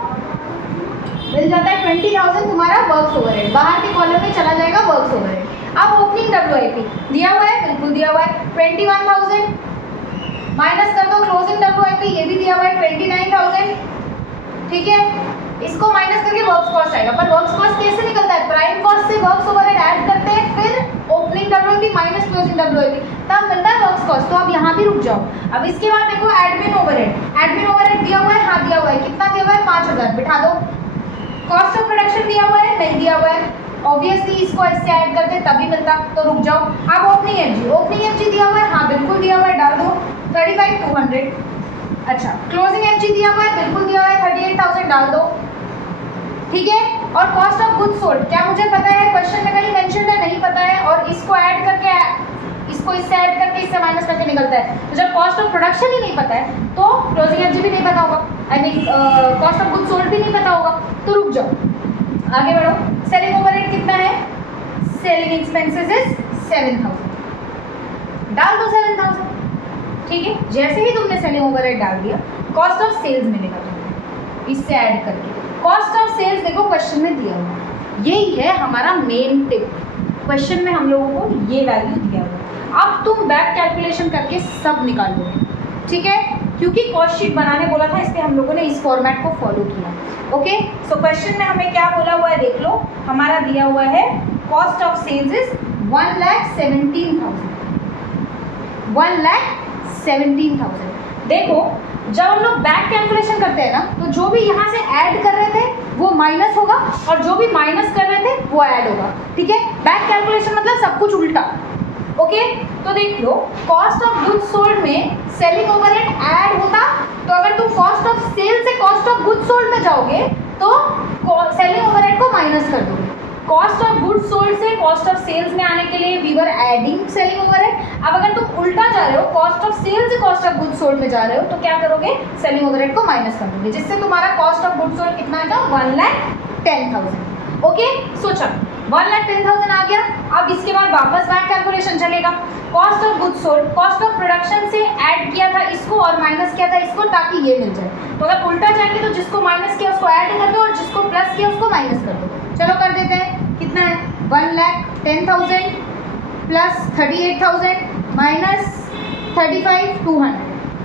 मिल जाता है 20,000 तुम्हारा वर्क्स ओवरहेड, बाहर के कॉलम में चला जाएगा वर्क्स ओवरहेड। अब ओपनिंग WIP दिया हुआ है, बिल्कुल दिया हुआ है, 21,000 माइनस कर दो क्लोजिंग WIP, ये भी दिया हुआ है 29,000, ठीक है। इसको माइनस करके वर्क्स कॉस्ट आएगा, पर वर्क्स कॉस्ट कैसे निकलता है, प्राइम कॉस्ट से वर्क्स ओवरहेड ऐड करते हैं, फिर opening WIP minus closing WIP, तब मिलता है वर्क्स कॉस्ट। तो अब यहाँ भी रुक जाओ। अब इसके बाद देखो एडमिन ओवरहेड, एडमिन ओवरहेड दिया हुआ है, हाँ दिया हुआ है, कितना दिया हुआ है, 5,000, बिठा दो। कॉस्ट ऑफ प्रोडक्शन दिया हुआ है, नहीं दिया हुआ है, ऑब्वियसली इसको इससे ऐड करते तभी मिलता, तो रुक जाओ। अब ओपनिंग FG दिया हुआ है, हाँ बिल्कुल दिया हुआ है, डाल दो 35,200। अच्छा, क्लोजिंग FG दिया हुआ है, बिल्कुल दिया हुआ है, 38,000, डाल दो, ठीक है। और कॉस्ट ऑफ गुड्स सोल्ड, क्या मुझे पता है, क्वेश्चन में कहीं मेंशन है, नहीं पता है, और इसको ऐड करके, इसको इससे ऐड करके इससे माइनस करके निकलता है। तो जब कॉस्ट ऑफ प्रोडक्शन ही नहीं पता है तो क्लोजिंग FG भी नहीं पता होगा, I mean cost of goods sold भी नहीं पता होगा, तो रुक जाओ, आगे बढ़ो। सेलिंग ओवरहेड कितना है, सेलिंग एक्सपेंसेस इज 7,000, डाल दो 7,000, ठीक है। जैसे ही तुमने सेलिंग ओवरहेड डाल दिया, कॉस्ट ऑफ सेल्स मिलेगा तुम्हें इससे ऐड करके। कॉस्ट ऑफ सेल्स देखो क्वेश्चन में दिया हुआ, यही है हमारा मेन टिप, क्वेश्चन में हम लोगों को ये वैल्यू दिया हुआ। अब तुम बैक कैलकुलेशन करके सब निकाल लोगे, ठीक है, क्योंकि कॉस्ट शीट बनाने बोला था, इसलिए हम लोगों ने इस फॉर्मेट को फॉलो किया। ओके, सो क्वेश्चन में हमें क्या बोला हुआ है देख लो, हमारा दिया हुआ है कॉस्ट ऑफ सेल्स इज 1,17,000, 1,17,000। देखो, जब हम लोग बैक कैलकुलेशन करते हैं ना, तो जो भी यहाँ से ऐड कर रहे थे वो माइनस होगा, और जो भी माइनस कर रहे थे वो ऐड होगा, ठीक है। बैक कैलकुलेशन मतलब सब कुछ उल्टा। ओके, तो देख लो, कॉस्ट ऑफ गुड्स सोल्ड में सेलिंग ओवरहेड ऐड होता, तो अगर तुम कॉस्ट ऑफ सेल से कॉस्ट ऑफ गुड्स सोल्ड में जाओगे तो सेलिंग ओवरहेड को माइनस कर दोगे। कॉस्ट ऑफ गुड्स सोल्ड से कॉस्ट ऑफ सेल्स में आने के लिए we were adding selling overhead. अब अगर तुम उल्टा जा रहे हो, कॉस्ट ऑफ सेल से कॉस्ट ऑफ गुड्स सोल्ड में जा रहे हो, तो क्या करोगे, सेलिंग ओवरहेड को माइनस कर दोगे, जिससे तुम्हारा कॉस्ट ऑफ गुड्स सोल्ड कितना आएगा, 1,10,000। ओके, सोचा 1,10,000 आ गया। अब इसके बाद वापस बैक कैलकुलेशन चलेगा, cost of goods sold, cost of production से ऐड किया था इसको और माइनस किया था इसको, ताकि ये मिल जाए। तो अगर उल्टा जाएंगे तो जिसको माइनस किया उसको ऐड कर दो, और जिसको प्लस किया उसको माइनस कर दो। चलो कर देते हैं, कितना है, 1,10,000 प्लस 38,000 माइनस 35,200,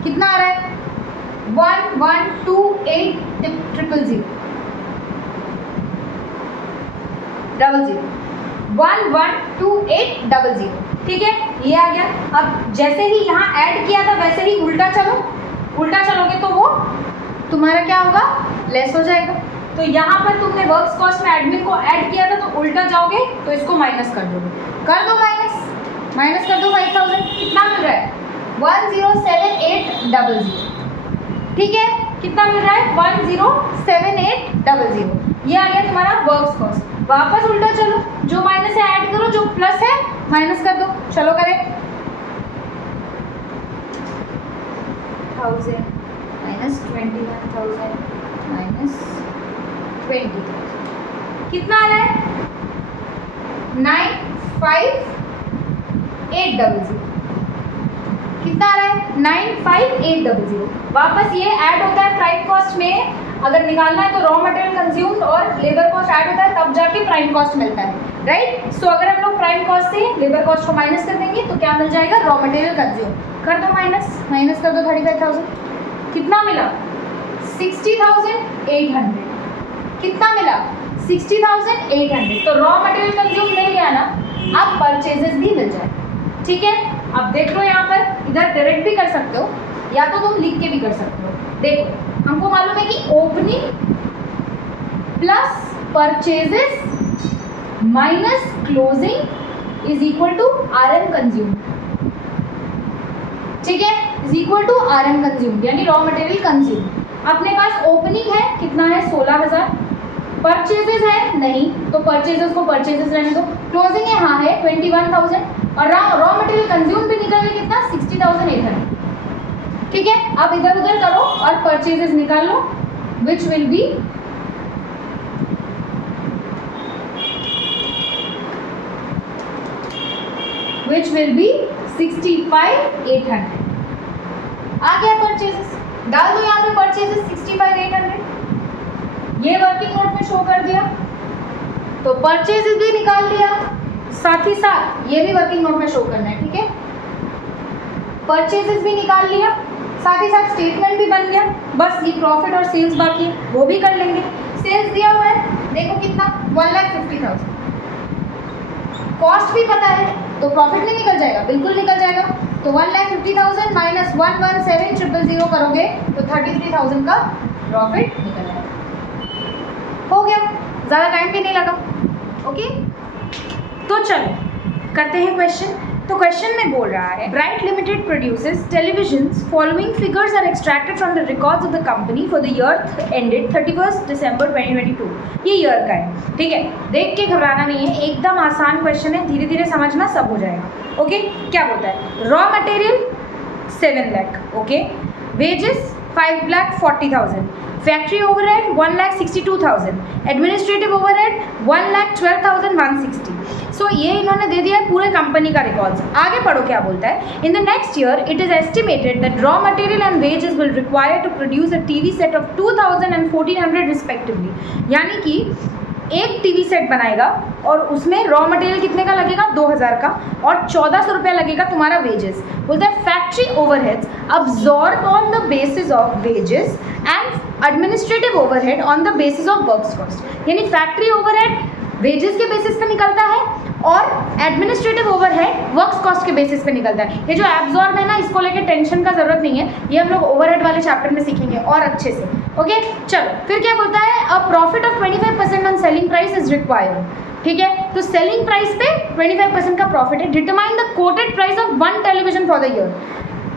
कितना आ रहा है, 1,128,000, 112800, ठीक है, ये आ गया। अब जैसे ही यहाँ ऐड किया था वैसे ही उल्टा चलोगे तो वो तुम्हारा क्या होगा, लेस हो जाएगा। तो यहाँ पर तुमने वर्क्स कॉस्ट में एडमिन को ऐड किया था तो उल्टा जाओगे तो इसको माइनस कर दोगे, कर दो माइनस कर दो 5000, कितना मिल रहा है 107800, ठीक है, कितना मिल रहा है 107800, ये आ गया तुम्हारा वर्क्स कॉस्ट। वापस उल्टा चलो, जो माइनस है ऐड करो, जो प्लस है माइनस कर दो, चलो करें 1000 माइनस 21,000 माइनस 20,000, कितना आ रहा है 95800, कितना आ रहा है 95800। वापस ये ऐड होता है प्राइम कॉस्ट में, अगर निकालना है तो रॉ मटेरियल कंज्यूम्ड और लेबर कॉस्ट ऐड होता है तब जाके प्राइम कॉस्ट मिलता है, राइट। सो अगर हम लोग प्राइम कॉस्ट से लेबर कॉस्ट को माइनस कर देंगे तो क्या मिल जाएगा, रॉ मटेरियल कंज्यूम, कर दो माइनस कर दो 35,000, कितना मिला 60,800, कितना मिला 60,800। तो रॉ मटेरियल कंज्यूम मिल गया ना, अब परचेजेस भी मिल जाए, ठीक है। अब देख लो यहाँ पर, इधर डायरेक्ट भी कर सकते हो या तो तुम लिख के भी कर सकते हो। देखो हमको मालूम है कि opening plus purchases minus closing is equal to RM consume, ठीक है, is equal to RM consume यानी रॉ मटेरियल कंज्यूम। अपने पास ओपनिंग है, कितना है 16,000, परचेजेस है नहीं तो परचेजेस को परचेजेस रहने दो, क्लोजिंग है हाँ है 21,000 और रॉ मटेरियल कंज्यूम भी निकल गया कितना 60,800, ठीक है। अब इधर उधर करो और परचेजेस निकाल लो, which will be which will be 65,800, आ गया परचेजेस, डाल दो यहाँ पे परचेजेस 65,800, ये वर्किंग नोट में शो कर दिया तो परचेजेस भी निकाल लिया, साथ ही साथ ये भी वर्किंग नोट में शो करना है, ठीक है, परचेजेस भी निकाल लिया, साथ ही साथ स्टेटमेंट भी बन गया, बस ये प्रॉफिट और सेल्स बाकी है वो भी कर लेंगे। सेल्स दिया हुआ है देखो कितना 1,50,000, कॉस्ट भी पता है तो प्रॉफिट नहीं निकल जाएगा, बिल्कुल निकल जाएगा। तो 1,50,000 माइनस 117,000 करोगे तो 33,000 का प्रॉफिट निकल जाएगा, हो गया, ज़्यादा टाइम भी नहीं लगा, ओके। तो चलो करते हैं क्वेश्चन। तो क्वेश्चन में बोल रहा है bright limited produces televisions, following figures are extracted from the records of the company for the year ended 31 December 2022, ये ईयर का है, ठीक है, देख के घबराना नहीं है, एकदम आसान क्वेश्चन है, धीरे धीरे समझना सब हो जाएगा, ओके। क्या बोलता है, raw material 7 lakh, okay, wages 5,40,000, factory overhead 1,62,000, administrative overhead 1,12,160। सो ये इन्होंने दे दिया है पूरे कंपनी का रिकॉर्ड्स। आगे पढ़ो क्या बोलता है, in the next year it is estimated that raw material and wages will require to produce a TV set of 2,000 and 1,400 respectively, यानी कि एक टीवी सेट बनाएगा और उसमें रॉ मटेरियल कितने का लगेगा 2,000 का और 1,400 रुपया लगेगा तुम्हारा वेजेस। बोलता है factory overheads absorb on the basis of wages and administrative overhead on the basis of works cost, यानी फैक्ट्री ओवरहेड वेजेस के बेसिस पे निकलता है और एडमिनिस्ट्रेटिव ओवरहेड वर्क्स कॉस्ट के बेसिस पे निकलता है। ये जो एब्जॉर्ब है ना, इसको लेके टेंशन का जरूरत नहीं है, ये हम लोग ओवरहेड वाले चैप्टर में सीखेंगे और अच्छे से, ओके। चलो फिर क्या बोलता है, a profit of 25% on selling price is required, ठीक है, तो सेलिंग प्राइस पे 25% का प्रॉफिट है। Determine the coated price of 1 television for the year,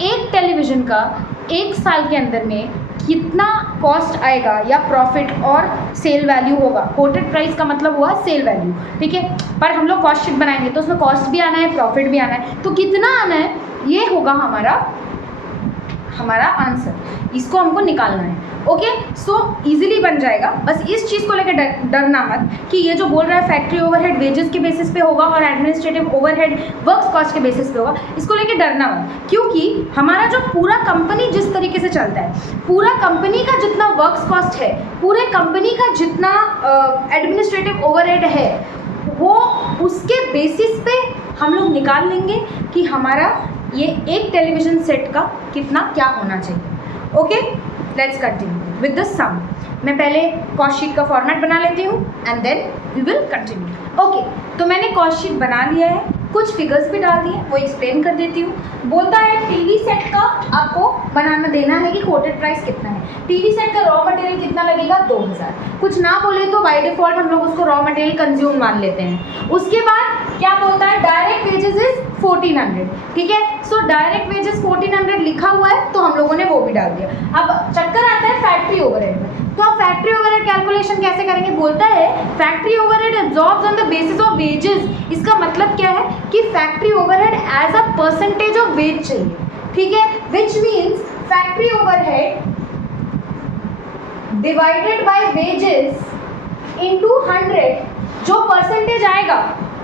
एक टेलीविजन का एक साल के अंदर में कितना कॉस्ट आएगा या प्रॉफिट और सेल वैल्यू होगा। कोटेड प्राइस का मतलब हुआ सेल वैल्यू, ठीक है, पर हम लोग कॉस्ट शीट बनाएंगे तो उसमें कॉस्ट भी आना है, प्रॉफिट भी आना है, तो कितना आना है ये होगा हमारा आंसर, इसको हमको निकालना है, ओके। सो इजीली बन जाएगा, बस इस चीज़ को लेकर डरना मत कि ये जो बोल रहा है फैक्ट्री ओवरहेड वेजेस के बेसिस पे होगा और एडमिनिस्ट्रेटिव ओवरहेड वर्क्स कॉस्ट के बेसिस पे होगा, इसको लेकर डरना मत, क्योंकि हमारा जो पूरा कंपनी जिस तरीके से चलता है, पूरा कंपनी का जितना वर्क्स कॉस्ट है, पूरे कंपनी का जितना एडमिनिस्ट्रेटिव ओवरहेड है, वो उसके बेसिस पे हम लोग निकाल लेंगे कि हमारा ये एक टेलीविज़न सेट का कितना क्या होना चाहिए, okay. Let's continue with the sum. मैं पहले कॉस्ट शीट का फॉर्मेट बना लेती हूँ and then we will continue. Okay, तो मैंने कॉस्ट शीट बना लिया है, कुछ फिगर्स भी डाल दिए, वो एक्सप्लेन कर देती हूँ। बोलता है टीवी सेट का आपको बनाना देना है कि कोटेड प्राइस कितना है। टीवी सेट का रॉ मटेरियल कितना लगेगा, 2000। कुछ ना बोले तो बाय डिफॉल्ट हम लोग उसको रॉ मटेरियल कंज्यूम मान लेते हैं। उसके बाद क्या बोलता है, डायरेक्ट वेजेस इज 1400, ठीक है। सो डायरेक्ट वेजेस 1400 लिखा हुआ है, तो हम लोगों ने वो भी डाल दिया। अब चक्कर आता है फैक्ट्री ओवरहेड में, तो आप फैक्ट्री ओवरहेड कैलकुलेशन कैसे करेंगे। बोलता है factory overhead absorbs on the basis of wages. इसका मतलब क्या है कि factory overhead as a percentage of wage चाहिए, ठीक है। Which means factory overhead divided by wages into 100, जो परसेंटेज आएगा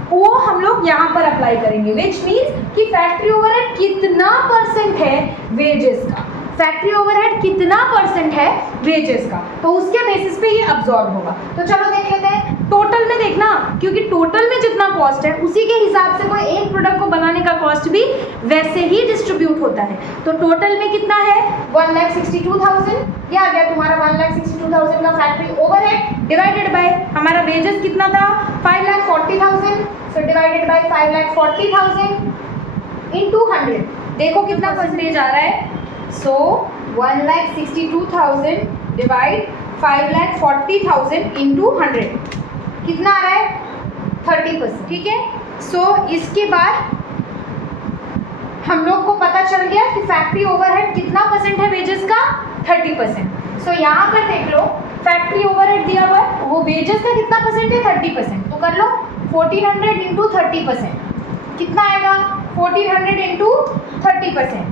वो हम लोग यहाँ पर अप्लाई करेंगे। विच मीन्स कि फैक्ट्री ओवरहेड कितना परसेंट है वेजेस का, फैक्ट्री ओवरहेड कितना परसेंट है वेजेस का, तो उसके बेसिस पे ये अब्सॉर्ब होगा। तो चलो देख लेते हैं टोटल में, देखना क्योंकि टोटल में जितना कॉस्ट है उसी के हिसाब से कोई एक प्रोडक्ट को बनाने का कॉस्ट भी वैसे ही डिस्ट्रीब्यूट होता है। तो टोटल में कितना है, 1,62,000, ये आ गया तुम्हारा 1,62,000 का फैक्ट्री ओवरहेड डिवाइडेड बाय हमारा वेजेस कितना था 5,40,000, सो डिवाइडेड बाय 5,40,000 इनटू 100। देखो कितना परसेंटेज आ रहा है, सो 1,62,000 डिवाइड 5,40,000 इंटू 100 कितना आ रहा है, 30%, ठीक है। सो इसके बाद हम लोग को पता चल गया कि फैक्ट्री ओवरहेड कितना परसेंट है वेजेस का, 30%। सो यहाँ पर देख लो फैक्ट्री ओवरहेड दिया हुआ है, वो वेजेस का कितना परसेंट है, 30%। तो कर लो 1400 इंटू 30%, कितना आएगा, 1400 इंटू 30%,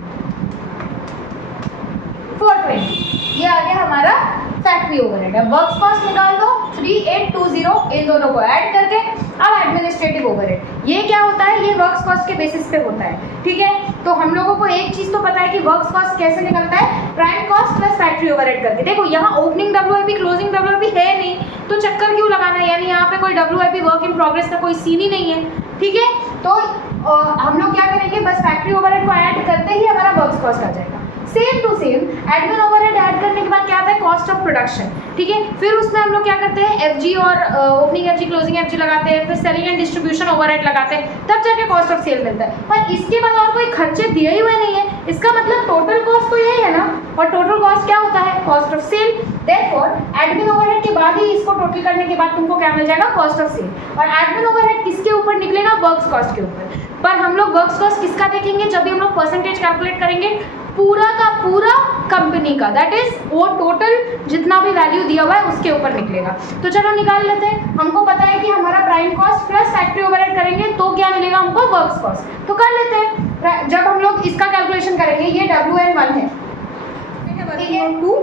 420। ये आ गया हमारा फैक्ट्री ओवरहेड। अब वर्क्स कॉस्ट निकाल दो, 3820 इन दोनों को ऐड करके। अब एडमिनिस्ट्रेटिव ओवरहेड, ये क्या होता है, ये वर्क्स कॉस्ट के बेसिस पे होता है, ठीक है। तो हम लोगों को एक चीज तो पता है कि वर्क्स कॉस्ट कैसे निकलता है, prime cost plus factory overhead करके। देखो यहाँ ओपनिंग WIP क्लोजिंग WIP है नहीं, तो चक्कर क्यों लगाना है, यानी यहाँ पे कोई WIP वर्क इन प्रोग्रेस का कोई सीन ही नहीं है, ठीक है। तो हम लोग क्या करेंगे, बस फैक्ट्री ओवरहेड को ऐड करते ही हमारा वर्क्स कॉस्ट आ जाएगा। Same to same admin overhead add करने के बाद क्या आता है, कॉस्ट ऑफ प्रोडक्शन, ठीक है। फिर उसमें हम लोग क्या करते हैं, FG और ओपनिंग FG क्लोजिंग FG लगाते हैं, फिर सेलिंग एंड डिस्ट्रीब्यूशन ओवरहेड लगाते हैं, तब जाके कॉस्ट ऑफ सेल मिलता है। पर इसके बाद और कोई खर्चे दिए ही हुए नहीं है, इसका मतलब टोटल कॉस्ट तो यही है ना, और टोटल कॉस्ट क्या होता है, cost of sale. Therefore admin overhead के बाद ही इसको टोटल करने के बाद तुमको क्या मिल जाएगा, कॉस्ट ऑफ सेल। और एडमिन ओवरहेड किसके ऊपर निकलेगा, वर्क्स कॉस्ट के ऊपर। पर हम लोग वर्क्स कॉस्ट किसका देखेंगे, जब भी हम लोग परसेंटेज कैलकुलेट करेंगे पूरा का पूरा कंपनी का, दैट इज वो टोटल जितना भी वैल्यू दिया हुआ है उसके ऊपर निकलेगा। तो चलो निकाल लेते हैं। हमको पता है कि हमारा prime cost plus factory overhead करेंगे तो क्या मिलेगा हमको, वर्क्स कॉस्ट। तो कर लेते हैं, जब हम लोग इसका कैलकुलेशन करेंगे, ये WN1 है, ठीक है, 2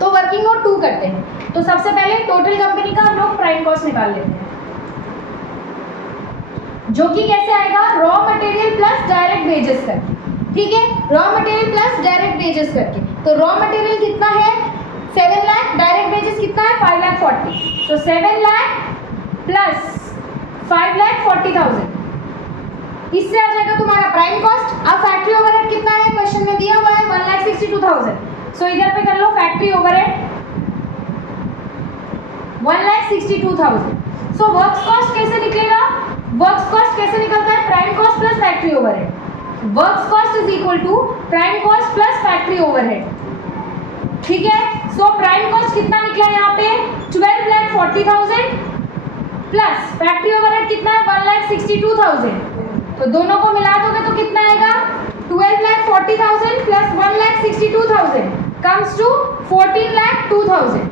तो वर्किंग नोट 2 करते हैं। तो सबसे पहले टोटल कंपनी का हम लोग प्राइम कॉस्ट निकाल लेते हैं, जो कि कैसे आएगा, raw material plus direct wages करके, ठीक है। Raw material plus direct wages करके, तो रॉ मटेरियल कितना है 7 लाख, डायरेक्ट वेजेस कितना है 5,40,000, तो 7 लाख प्लस 5,40,000, इससे आ जाएगा तुम्हारा प्राइम कॉस्ट। अब फैक्ट्री ओवरहेड कितना है, क्वेश्चन में दिया हुआ है 1,62,000, सो इधर पे कर लो factory overhead 1,62,000। So works cost कैसे निकलेगा, वर्क्स कॉस्ट कैसे निकलता है, prime cost plus factory overhead. Works cost is equal to prime cost plus factory overhead, ठीक है। सो प्राइम कॉस्ट कितना निकला यहाँ पे 12,40,000 प्लस फैक्ट्री ओवरहेड कितना है 1,62,000, तो दोनों को मिला दोगे तो कितना आएगा 12,40,000 प्लस 1,62,000 कम्स टू 14,02,000,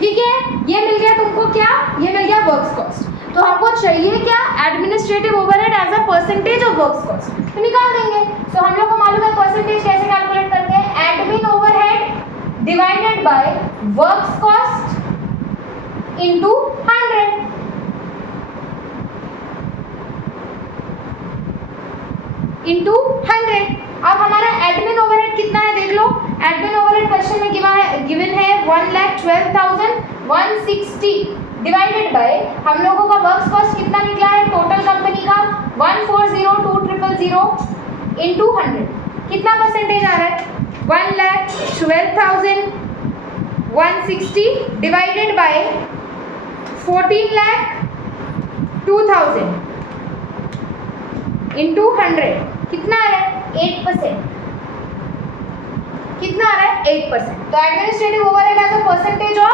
ठीक है। ये मिल गया तुमको क्या, ये मिल गया वर्क्स कॉस्ट। तो हमको चाहिए क्या, administrative overhead as a percentage of works cost, तो निकाल देंगे। तो हम लोग को मालूम है परसेंटेज कैसे कैलकुलेट करते हैं, admin overhead divided bye works cost into 100, into 100। अब हमारा एडमिन ओवरहेड कितना है देख लो, एडमिन ओवरहेड क्वेश्चन में गिवन है 1,12,160 डिवाइडेड बाय हम लोगों का वर्क्स कॉस्ट कितना निकला है टोटल कंपनी का 1,40,2,000 इंटू 100 कितना परसेंटेज आ रहा है 1,12,160 डिवाइडेड बाय 14,02,000 इंटू 100 कितना आ रहा है 8%। कितना आ रहा है 8%। तो administrative overhead as a percentage of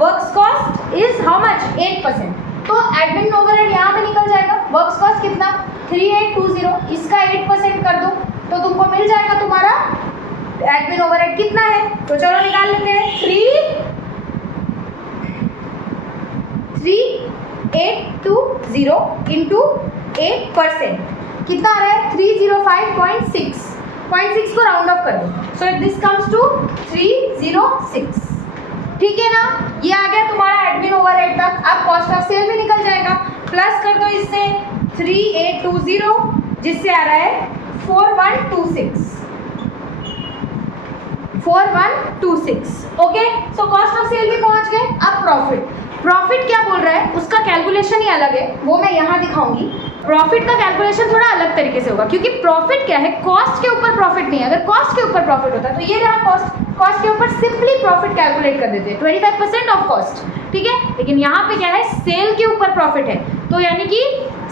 works cost is how much 8%। तो एडमिन ओवरहेड यहाँ पे निकल जाएगा वर्क्स कॉस्ट कितना 3820 इसका 8% कर दो तो तुमको मिल जाएगा तुम्हारा एडमिन ओवरहेड कितना है। तो चलो निकाल लेते हैं 3820 इंटू 8% कितना आ रहा है 305.6 को राउंड ऑफ कर दो सो दिस कम्स टू 306। ठीक है ना, ये आ गया तुम्हारा एडमिन ओवरहेड तक। अब कॉस्ट ऑफ सेल भी निकल जाएगा प्लस कर दो इससे 3820 जिससे आ रहा है 4126 okay. So cost of sale भी पहुंच गए। अब प्रॉफिट क्या बोल रहा है उसका कैलकुलेशन ही अलग है, वो मैं यहाँ दिखाऊंगी। प्रॉफिट का कैलकुलेशन थोड़ा अलग तरीके से होगा क्योंकि प्रॉफिट क्या है कॉस्ट के ऊपर प्रॉफिट नहीं है। अगर कॉस्ट के ऊपर प्रॉफिट होता तो ये रहा कॉस्ट के ऊपर सिंपली प्रॉफिट कैलकुलेट कर देते 25% ऑफ कॉस्ट। ठीक है, लेकिन यहाँ पे क्या है सेल के ऊपर प्रॉफिट है तो यानी कि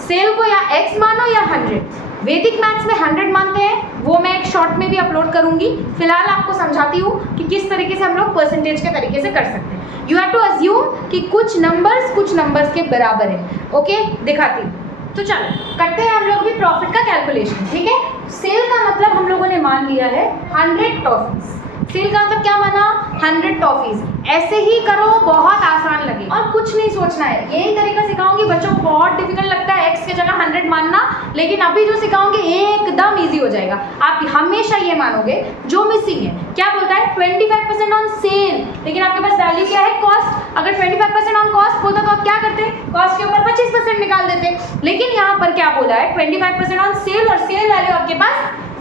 सेल को या x मानो या 100। वैदिक मैथ्स में 100 मानते हैं, वो मैं एक शॉर्ट में भी अपलोड करूंगी। फिलहाल आपको समझाती हूँ कि किस तरीके से हम लोग परसेंटेज के तरीके से कर सकते हैं। यू हैव टू अज्यूम कि कुछ नंबर्स के बराबर है। ओके दिखाती हूँ। तो चलो करते हैं हम लोग भी प्रॉफिट का कैलकुलेशन। ठीक है, सेल का मतलब हम लोगों ने मान लिया है 100 टॉफीज। सेल का मतलब क्या माना 100 टॉफीज। ऐसे ही करो, बहुत आसान लगे और कुछ नहीं सोचना है। यही तरीका सिखाऊंगी, बच्चों को बहुत डिफिकल्ट लगता है x के जगह 100 मानना, लेकिन अभी जो सिखाऊंगी एकदम इजी हो जाएगा। आप हमेशा ये मानोगे जो मिसिंग है। क्या बोलता है 25% ऑन सेल, लेकिन आपके पास वैल्यू क्या है कॉस्ट। अगर 25% ऑन कॉस्ट बोलता तो आप क्या करते कॉस्ट के ऊपर 25% निकाल देते, लेकिन यहाँ पर क्या बोला है 25% ऑन सेल और सेल वैल्यू आपके पास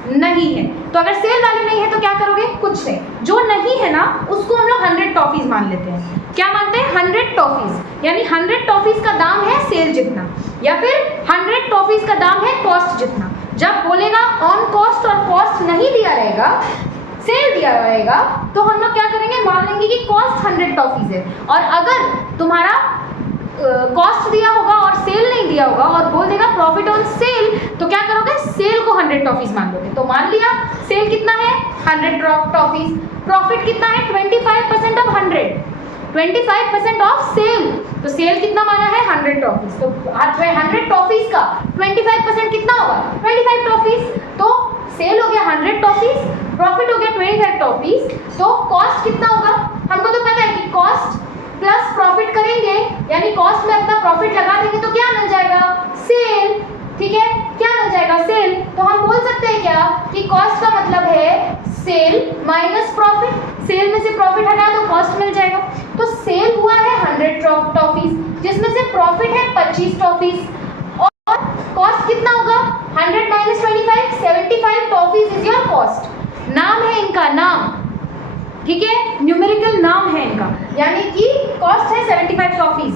नहीं है। तो अगर सेल वैल्यू नहीं है तो क्या करोगे कुछ नहीं, जो नहीं है ना उसको हम लोग 100 टॉफीज मान लेते हैं। क्या मानते हैं 100 टॉफीज, यानी 100 टॉफीज का दाम है सेल जितना या फिर 100 टॉफीज का दाम है कॉस्ट जितना। जब बोलेगा ऑन कॉस्ट और कॉस्ट नहीं दिया रहेगा सेल दिया रहेगा तो हम लोग क्या करेंगे मान लेंगे कि कॉस्ट 100 टॉफीज है। और अगर तुम्हारा कॉस्ट दिया होगा और सेल नहीं दिया होगा और बोल देगा प्रॉफिट ऑन सेल तो क्या करोगे सेल को 100 टॉफीज मान लोगे। तो मान लिया सेल कितना है 100 टॉफीज, प्रॉफिट कितना है 25% ऑफ 100, 25% ऑफ सेल। तो सेल कितना माना है 100 टॉफीज, तो 100 टॉफीज का 25% कितना होगा 25 टॉफीज। तो सेल हो गया 100 टॉफीज, प्रॉफिट हो गया 25 टॉफीज। तो कॉस्ट कितना होगा हमको तो पता है कि कॉस्ट प्लस प्रॉफिट करेंगे यानी कॉस्ट में अपना प्रॉफिट लगा देंगे तो क्या मिल जाएगा सेल। ठीक है, क्या मिल जाएगा सेल। तो हम बोल सकते हैं क्या कि कॉस्ट का मतलब है सेल माइनस प्रॉफिट, सेल में से प्रॉफिट हटा तो कॉस्ट मिल जाएगा। तो सेल हुआ है 100 टॉफीज जिसमें से प्रॉफिट है 25 टॉफीज और कॉस्ट कितना होगा 100 minus 25 75 toffees is your cost. नाम है इनका नाम, ठीक है, न्यूमेरिकल नाम है इनका, यानी कि कॉस्ट है 75 टॉफीज।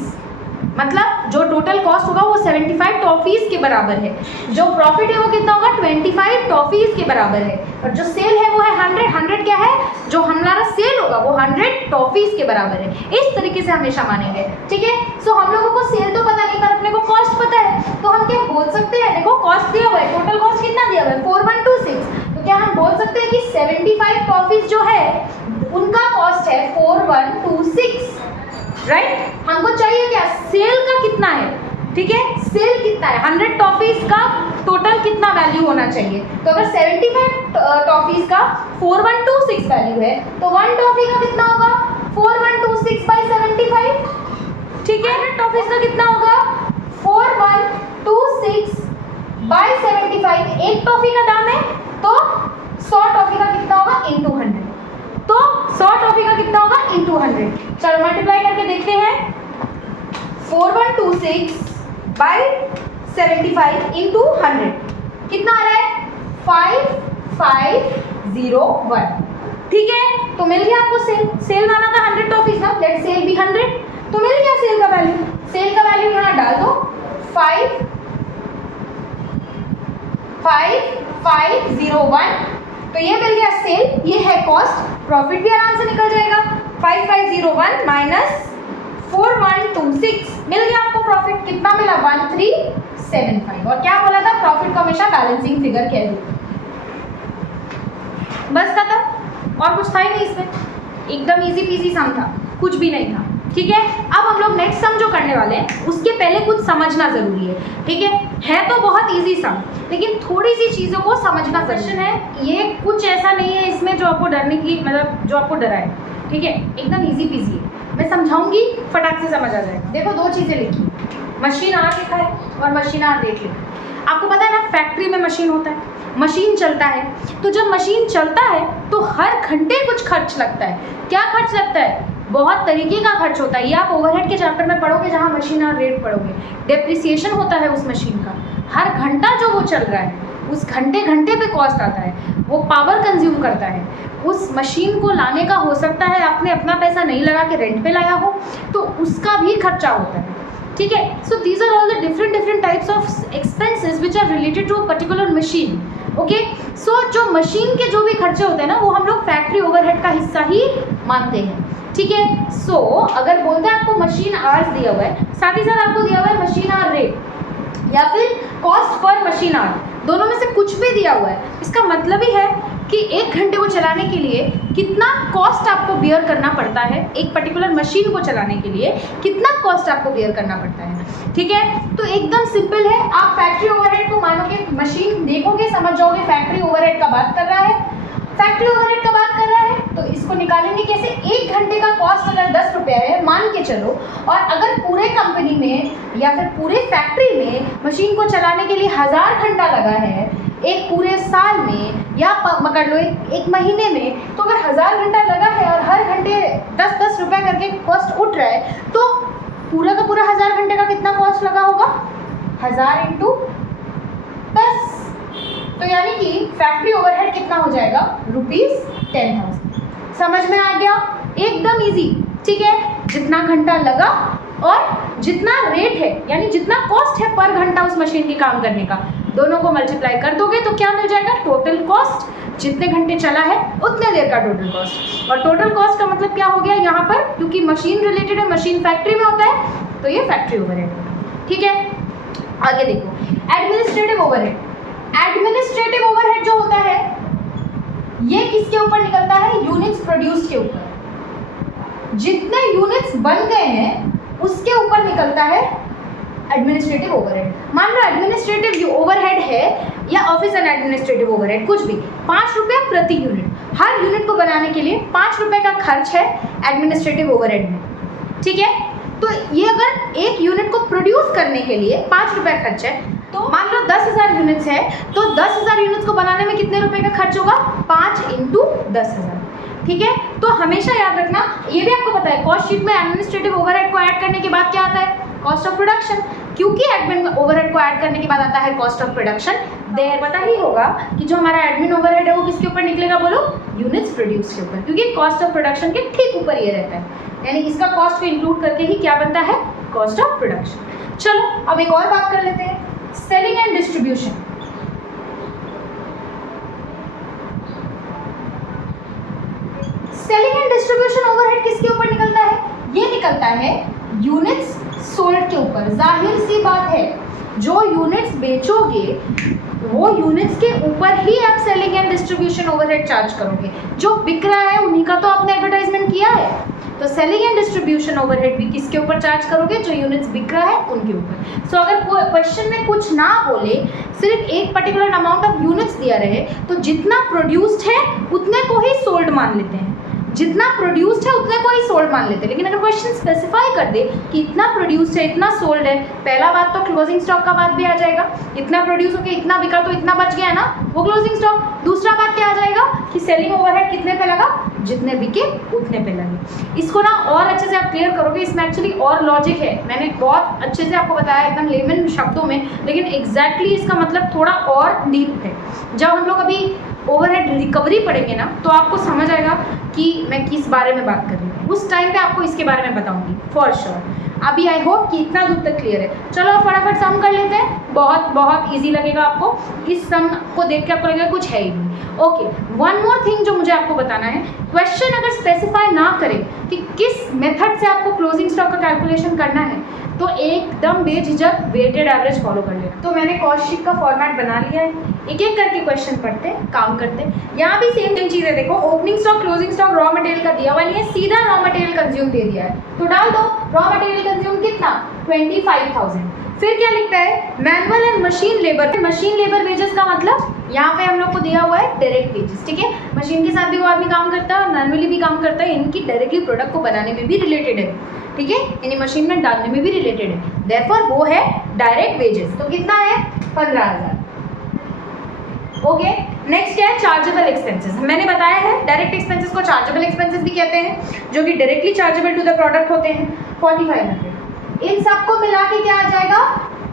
मतलब जो टोटल कॉस्ट होगा वो 75 टॉफीज के बराबर है, जो प्रॉफिट है वो कितना होगा 25 टॉफीज के बराबर है, और जो सेल है वो है 100 क्या है जो हमारा सेल होगा वो 100 टॉफीज के बराबर है। इस तरीके से हमेशा मानेंगे। ठीक है, सो हम लोगों को सेल तो पता नहीं पर अपने को कॉस्ट पता है, तो हम क्या बोल सकते हैं, देखो कॉस्ट दिया हुआ है, टोटल कॉस्ट कितना दिया हुआ है 4126, तो क्या हम बोल सकते हैं कि 75 टॉफीज जो है उनका कॉस्ट है 4126, राइट। हमको चाहिए क्या सेल का कितना है, ठीक है, सेल कितना है 100 टॉफीज का टोटल कितना वैल्यू होना चाहिए। तो अगर 75 टॉफीज का 4126 वैल्यू है तो 1 टॉफी का कितना होगा 4126 बाई 75, ठीक है। 100 टॉफीज का कितना होगा 4126 बाई 75, एक टॉफी का दाम है तो 100 टॉफी का कितना होगा इंटू 100, तो 100 टॉफी का कितना होगा इंटू 100। चलो मल्टीप्लाई करके देखते हैं 4126 बाई 75 इंटू 100 कितना आ रहा है 5501, ठीक है, तो मिल गया आपको सेल। सेल माना था 100 टॉफीज ना, लेट सेल भी 100, तो मिल गया सेल का वैल्यू। सेल का वैल्यू यहाँ डाल दो 5501, तो ये मिल गया सेल, ये है कॉस्ट। प्रॉफिट भी आराम से निकल जाएगा, 5501 माइनस 4126, मिल गया आपको प्रॉफिट। कितना मिला? 1375। और क्या बोला था? प्रॉफिट को हमेशा बैलेंसिंग फिगर कह दो। बस खत्म, और कुछ था ही नहीं इसमें, एकदम इजी पीसी सम था, कुछ भी नहीं था। ठीक है, अब हम लोग नेक्स्ट सम जो करने वाले हैं उसके पहले कुछ समझना जरूरी है। ठीक है तो बहुत इजी सम, लेकिन थोड़ी सी चीज़ों को समझना क्वेश्चन है। ये कुछ ऐसा नहीं है इसमें जो आपको डरने की, मतलब जो आपको डराए। ठीक है, एकदम इजी पीसी है, मैं समझाऊंगी, फटाक से समझ आ जाएगा। देखो दो चीज़ें लिखी, मशीन आर लिखा है और मशीन आर देख लिखा है। आपको पता है ना, फैक्ट्री में मशीन होता है, मशीन चलता है, तो जब मशीन चलता है तो हर घंटे कुछ खर्च लगता है। क्या खर्च लगता है? बहुत तरीके का खर्च होता है। ये आप ओवरहेड के चैप्टर में पढ़ोगे, जहाँ मशीन और रेट पढ़ोगे। डेप्रिसिएशन होता है उस मशीन का, हर घंटा जो वो चल रहा है उस घंटे घंटे पे कॉस्ट आता है, वो पावर कंज्यूम करता है। उस मशीन को लाने का हो सकता है आपने अपना पैसा नहीं लगा के रेंट पे लाया हो, तो उसका भी खर्चा होता है। ठीक है, so these are all the different types of expenses which are related to a particular machine. Okay, so जो मशीन के जो भी खर्चे होते हैं ना, वो हम लोग फैक्ट्री ओवरहेड का हिस्सा ही मानते हैं। ठीक है, सो अगर बोलते हैं आपको मशीन आवर्स दिया हुआ है, साथ ही साथ आपको दिया हुआ है मशीन आवर रेट या फिर कॉस्ट पर मशीन आवर, दोनों में से कुछ भी दिया हुआ है, इसका मतलब ही है कि एक घंटे को चलाने के लिए कितना कॉस्ट आपको बियर करना पड़ता है, एक पर्टिकुलर मशीन को चलाने के लिए कितना कॉस्ट आपको बियर करना पड़ता है। ठीक है, तो एकदम सिंपल है, आप फैक्ट्री ओवरहेड को मानोगे, मशीन देखोगे, समझ जाओगे फैक्ट्री ओवरहेड का बात कर रहा है। फैक्ट्री ओवरहेड का बात कर रहा है तो इसको निकालेंगे कैसे? एक घंटे का कॉस्ट अगर 10 रुपये है मान के चलो, और अगर पूरे कंपनी में या फिर पूरे फैक्ट्री में मशीन को चलाने के लिए 1000 घंटा लगा है एक पूरे साल में, या पकड़ लो एक महीने में, तो अगर 1000 घंटा लगा है और हर घंटे 10-10 रुपये करके कॉस्ट उठ रहा है, तो पूरा का पूरा 1000 घंटे का कितना कॉस्ट लगा होगा? 1000 इंटू 10, तो यानी कि फैक्ट्री ओवरहेड कितना हो जाएगा? ₹10,000। समझ में आ गया? एकदम इजी। ठीक है, जितना घंटा लगा और जितना रेट है, यानी जितना कॉस्ट है पर घंटा उस मशीन की काम करने का, दोनों को मल्टीप्लाई कर दोगे तो क्या मिल जाएगा? टोटल कॉस्ट, जितने घंटे चला है उतने देर का टोटल कॉस्ट। और टोटल कॉस्ट का मतलब क्या हो गया यहाँ पर? क्योंकि मशीन रिलेटेड है, मशीन फैक्ट्री में होता है, तो ये फैक्ट्री ओवरहेड। ठीक है, आगे देखो, एडमिनिस्ट्रेटिव ओवरहेड। एडमिनिस्ट्रेटिव ओवरहेड जो होता है ये किसके ऊपर निकलता है? यूनिट्स प्रोड्यूस के ऊपर। जितने यूनिट्स बन गए हैं उसके ऊपर निकलता है एडमिनिस्ट्रेटिव ओवरहेड। मान लो एडमिनिस्ट्रेटिव ओवरहेड है या ऑफिस एंड एडमिनिस्ट्रेटिव ओवरहेड, कुछ भी, 5 रुपये प्रति यूनिट। हर यूनिट को बनाने के लिए 5 रुपये का खर्च है एडमिनिस्ट्रेटिव ओवरहेड में। ठीक है, तो ये अगर एक यूनिट को प्रोड्यूस करने के लिए 5 रुपये खर्च है, तो मान लो 10,000 यूनिट्स है, तो 10,000 यूनिट्स को बनाने में कितने रुपए का खर्च होगा? 5 इंटू 10,000। ठीक है, तो हमेशा याद रखना, ये भी आपको पता है कॉस्ट शीट में एडमिनिस्ट्रेटिव ओवरहेड को ऐड करने के बाद क्या आता है? कॉस्ट ऑफ प्रोडक्शन, क्योंकि एडमिन ओवरहेड को ऐड करने के बाद आता है कॉस्ट ऑफ प्रोडक्शन। देर पता ही होगा कि जो हमारा एडमिन ओवरहेड है वो किसके ऊपर निकलेगा? बोलो, यूनिट्स प्रोड्यूस के ऊपर, क्योंकि कॉस्ट ऑफ प्रोडक्शन के ठीक ऊपर ये रहता है, यानी इसका कॉस्ट को इंक्लूड करके ही क्या बनता है? Cost of production. चलो अब एक और बात कर लेते हैं, selling and distribution. Selling and distribution overhead किसके ऊपर निकलता है? ये निकलता है यूनिट्स सोल्ड के ऊपर। जाहिर सी बात है, जो यूनिट्स बेचोगे वो यूनिट्स के ऊपर ही आप selling and distribution overhead charge करोगे। जो बिक रहा है उन्हीं का तो आपने एडवर्टाइजमेंट किया है, तो सेलिंग एंड डिस्ट्रीब्यूशन ओवरहेड भी किसके ऊपर चार्ज करोगे? जो यूनिट्स बिक रहा है उनके ऊपर। सो अगर क्वेश्चन में कुछ ना बोले, सिर्फ एक पर्टिकुलर अमाउंट ऑफ यूनिट्स दिया रहे, तो जितना प्रोड्यूस्ड है उतने को ही सोल्ड मान लेते हैं, जितना प्रोड्यूस्ड है उतने को ही सोल्ड मान लेते हैं। लेकिन अगर क्वेश्चन स्पेसिफाई कर दे कि इतना प्रोड्यूस्ड है, इतना सोल्ड है, पहला बात तो क्लोजिंग स्टॉक का बात भी आ जाएगा, इतना प्रोड्यूस होकर इतना बिका तो इतना बच गया ना, वो क्लोजिंग स्टॉक। दूसरा बात क्या आ जाएगा कि सेलिंग ओवरहेड कितने पे लगा? जितने बिके उतने पे लगे। इसको ना और अच्छे से आप क्लियर करोगे, इसमें एक्चुअली और लॉजिक है, मैंने बहुत अच्छे से आपको बताया एकदम लेमन शब्दों में, लेकिन एग्जैक्टली इसका मतलब थोड़ा और डीप है। जब हम लोग अभी ओवरहेड रिकवरी पढ़ेंगे ना तो आपको समझ आएगा कि मैं किस बारे में बात कर रही हूँ। उस टाइम पे आपको इसके बारे में बताऊंगी फॉर श्योर। अभी आई होप कि इतना दूर तक क्लियर है। चलो अब फटाफट सम कर लेते हैं, बहुत बहुत ईजी लगेगा आपको। इस सम को देख के आपको लगेगा कुछ है ही नहीं। ओके, वन मोर थिंग जो मुझे आपको बताना है, क्वेश्चन अगर स्पेसिफाई ना करे कि किस मेथड से आपको क्लोजिंग स्टॉक का कैलकुलेशन करना है तो एकदम बेझिझक वेटेड एवरेज फॉलो कर लेना। तो मैंने कॉस्ट शीट का फॉर्मेट बना लिया है, एक एक करके क्वेश्चन पढ़ते काम करते हैं। यहाँ भी सेम चीज़ें देखो, opening stock closing stock raw material का दिया हुआ नहीं है, सीधा रॉ मटेरियल कंज्यूम दे दिया है तो डाल दो रॉ मटेरियल कंज्यूम कितना 25,000। फिर क्या लिखता है manual and machine labour. Machine labour wages का मतलब यहाँ पे हम लोग को दिया हुआ है डायरेक्ट वेजेस, ठीक है। मशीन के साथ भी वो आदमी काम करता है और मैनुअली भी काम करता है, इनकी डायरेक्टली प्रोडक्ट को बनाने में भी रिलेटेड है, ठीक है, यानी मशीन में डालने में भी रिलेटेड है, देयरफॉर वो है डायरेक्ट वेजेस। तो कितना है 15,000। ओके, नेक्स्ट क्या है चार्जेबल एक्सपेंसेस। मैंने बताया है डायरेक्ट एक्सपेंसेस को चार्जेबल एक्सपेंसेस भी कहते हैं, जो कि directly chargeable to the product होते हैं 4,500। इन सबको मिला के क्या आ जाएगा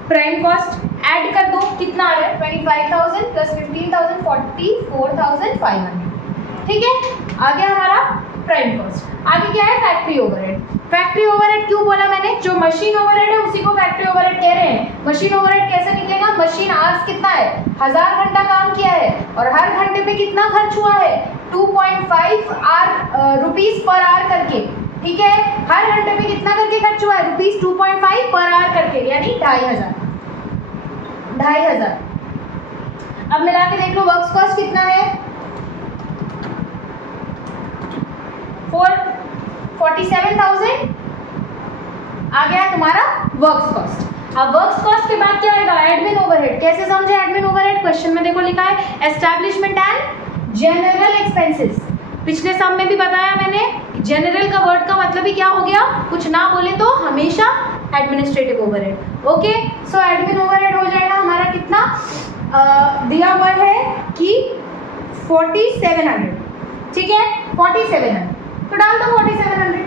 प्राइम कॉस्ट, ऐड कर दो कितना आ रहा है 25,000 प्लस 15,000 44,500, ठीक है। आगे हमारा प्राइम कॉस्ट। आगे क्या है फैक्ट्री ओवरहेड। फैक्ट्री ओवरहेड क्यों बोला मैंने, जो मशीन ओवरहेड है उसी को फैक्ट्री ओवरहेड कह रहे हैं। मशीन ओवरहेड कैसे निकलेगा, मशीन आवर्स कितना है 1000 घंटा काम किया है और हर घंटे पे कितना खर्च हुआ है 2.5 रुपीस पर आवर करके, ठीक है। हर घंटे पे कितना करके खर्च हुआ है रुपीस 2.5 पर आवर करके, यानी 2,500। अब मिला के देख लो वर्क्स कॉस्ट कितना है 47,000 आ गया तुम्हारा वर्क्स कॉस्ट। अब वर्क्स कॉस्ट के बाद क्या आएगा एडमिन ओवरहेड। कैसे समझे एडमिन ओवरहेड, क्वेश्चन में देखो लिखा है एस्टैब्लिशमेंट एंड जनरल एक्सपेंसेस। पिछले सम में भी बताया मैंने, जनरल का वर्ड का मतलब ही क्या हो गया, कुछ ना बोले तो हमेशा एडमिनिस्ट्रेटिव ओवरहेड। ओके, सो एडमिन ओवरहेड हो जाएगा हमारा कितना दिया हुआ है कि 4700, ठीक है 4700, तो डाल दो 4700,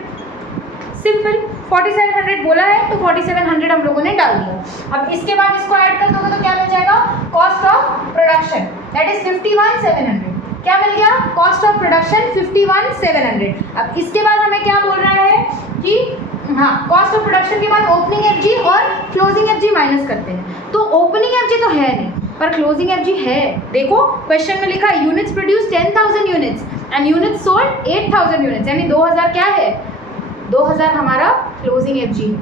सिंपल 4700 बोला है तो 4700 हम लोगों ने डाल दिया। अब इसके बाद इसको ऐड कर दोगे तो क्या मिल जाएगा cost of production that is 51,700। क्या मिल गया कॉस्ट ऑफ प्रोडक्शन 51,700। अब इसके बाद हमें क्या बोल रहा है कि हाँ कॉस्ट ऑफ प्रोडक्शन के बाद ओपनिंग एफजी और क्लोजिंग एफजी माइनस करते हैं। तो ओपनिंग एफजी तो है नहीं पर क्लोजिंग एफजी है। देखो क्वेश्चन में लिखा है units produce 10,000 units and units sold 8,000 units, यानी 2,000 क्या है 2,000 हमारा क्लोजिंग एफजी है,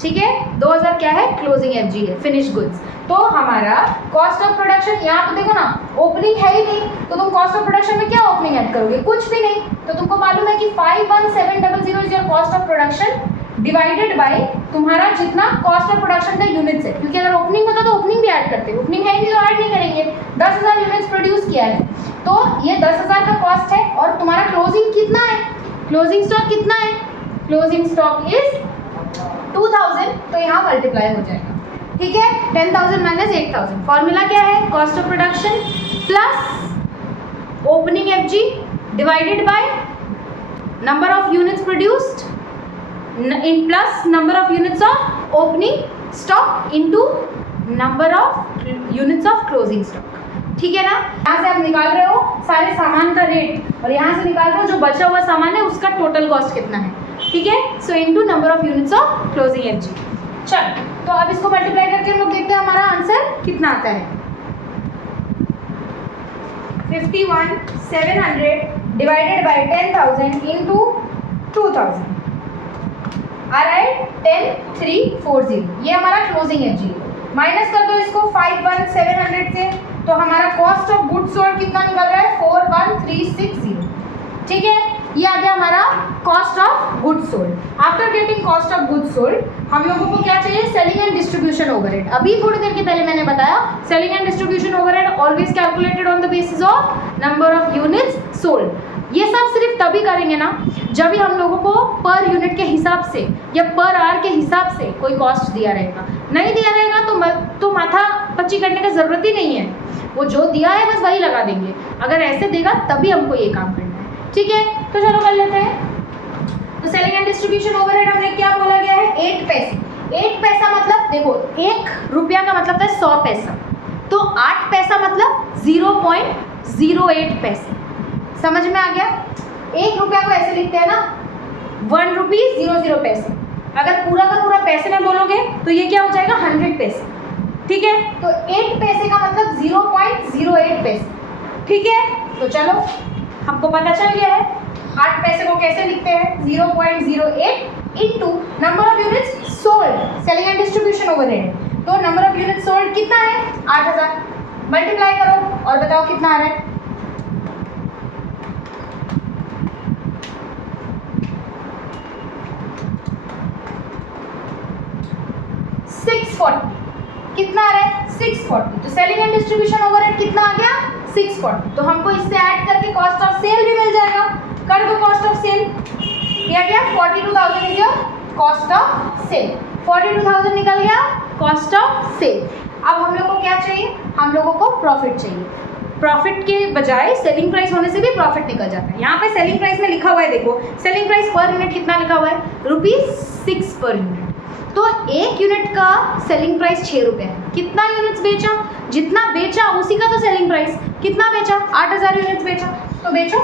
ठीक है 2,000 क्या है क्लोजिंग एफजी है फिनिश गुड्स। तो हमारा कॉस्ट ऑफ प्रोडक्शन यहाँ तो देखो ना ओपनिंग है ही नहीं, तो तुम कॉस्ट ऑफ प्रोडक्शन में क्या ओपनिंग ऐड करोगे, कुछ भी नहीं। तो तुमको मालूम है कि 51,700 is your cost of production divided by तुम्हारा जितना कॉस्ट ऑफ प्रोडक्शन का यूनिट्स है, क्योंकि अगर ओपनिंग होता तो ओपनिंग भी ऐड करते, ओपनिंग है नहीं तो ऐड नहीं करेंगे। 10,000 यूनिट्स प्रोड्यूस किया है तो ये 10,000 का कॉस्ट है और तुम्हारा क्लोजिंग कितना है, क्लोजिंग स्टॉक कितना है, क्लोजिंग स्टॉक इज 2,000, तो यहाँ मल्टीप्लाई हो जाएगा, ठीक है 10,000 माइनस 8,000। फॉर्मूला क्या है cost of production plus opening FG divided by number of units produced in plus number of units of opening stock into number of units of closing stock, ठीक है ना। यहाँ से आप निकाल रहे हो सारे सामान का रेट और यहाँ से निकाल रहे हो जो बचा हुआ सामान है उसका टोटल कॉस्ट कितना है, ठीक है। So into number of units of closing FG. चल तो अब इसको मल्टीप्लाई करके हम लोग देखते हैं हमारा आंसर कितना आता है। 51,700 डिवाइडेड बाय 10,000 इंटू 2,000 आ रहा है 10,340, ये हमारा क्लोजिंग एफजी। माइनस कर दो इसको 51,700 से तो हमारा कॉस्ट ऑफ गुड्स सोल्ड कितना निकल रहा है 41,360, ठीक है। ये आ गया हमारा cost of goods sold. After getting cost of goods sold हम लोगों को क्या चाहिए सेलिंग एंड डिस्ट्रीब्यूशन ओवरहेड। अभी थोड़ी देर के पहले मैंने बताया selling and distribution overhead always calculated on the basis of number of units sold. ये सब सिर्फ तभी करेंगे ना जब भी हम लोगों को पर यूनिट के हिसाब से या पर आवर के हिसाब से कोई कॉस्ट दिया रहेगा। नहीं दिया रहेगा तो माथा पच्ची करने का ज़रूरत ही नहीं है, वो जो दिया है बस वही लगा देंगे। अगर ऐसे देगा तभी हमको ये काम करना है, ठीक है। तो चलो कर लेते हैं। तो सेलिंग एंड डिस्ट्रीब्यूशन ओवरहेड हमने क्या बोला गया है 8 पैसे। 8 पैसा मतलब देखो 1 रुपया का मतलब था 100 पैसा, तो 8 पैसा मतलब 08 पैसे। समझ में आ गया? 1 रुपया को ऐसे लिखते हैं ना, 1 रुपीज 00 पैसे। अगर पूरा का पूरा पैसे में बोलोगे तो ये क्या हो जाएगा 100 पैसे। ठीक है, तो 8 पैसे का मतलब 0.08 पैसे। ठीक है, तो चलो हमको पता चल गया है 8 पैसे को कैसे लिखते हैं, 0.08 into number of units sold, selling and distribution overhead. तो नंबर ऑफ यूनिट सोल्ड कितना है 8000, मल्टीप्लाई करो और बताओ कितना आ रहा है। 640 कितना आ रहा है 640। तो सेलिंग एंड डिस्ट्रीब्यूशन ओवरहेड कितना आ गया 640। तो हमको इससे ऐड करके कॉस्ट ऑफ सेल भी मिल जाएगा। कर दो कॉस्ट ऑफ सेल, क्या गया 42,000 is your cost of sale. 42,000 निकल गया कॉस्ट ऑफ सेल। अब हम लोग को क्या चाहिए, हम लोगों को प्रॉफिट चाहिए। प्रॉफिट के बजाय सेलिंग प्राइस होने से भी प्रॉफिट निकल जाता है। यहाँ पे सेलिंग प्राइस में लिखा हुआ है, देखो सेलिंग प्राइस पर यूनिट कितना लिखा हुआ है ₹6 पर यूनिट। तो 1 यूनिट का सेलिंग प्राइस 6 रुपये है। कितना यूनिट्स बेचा, जितना बेचा उसी का तो सेलिंग प्राइस। कितना बेचा 8000 यूनिट्स बेचा, तो बेचो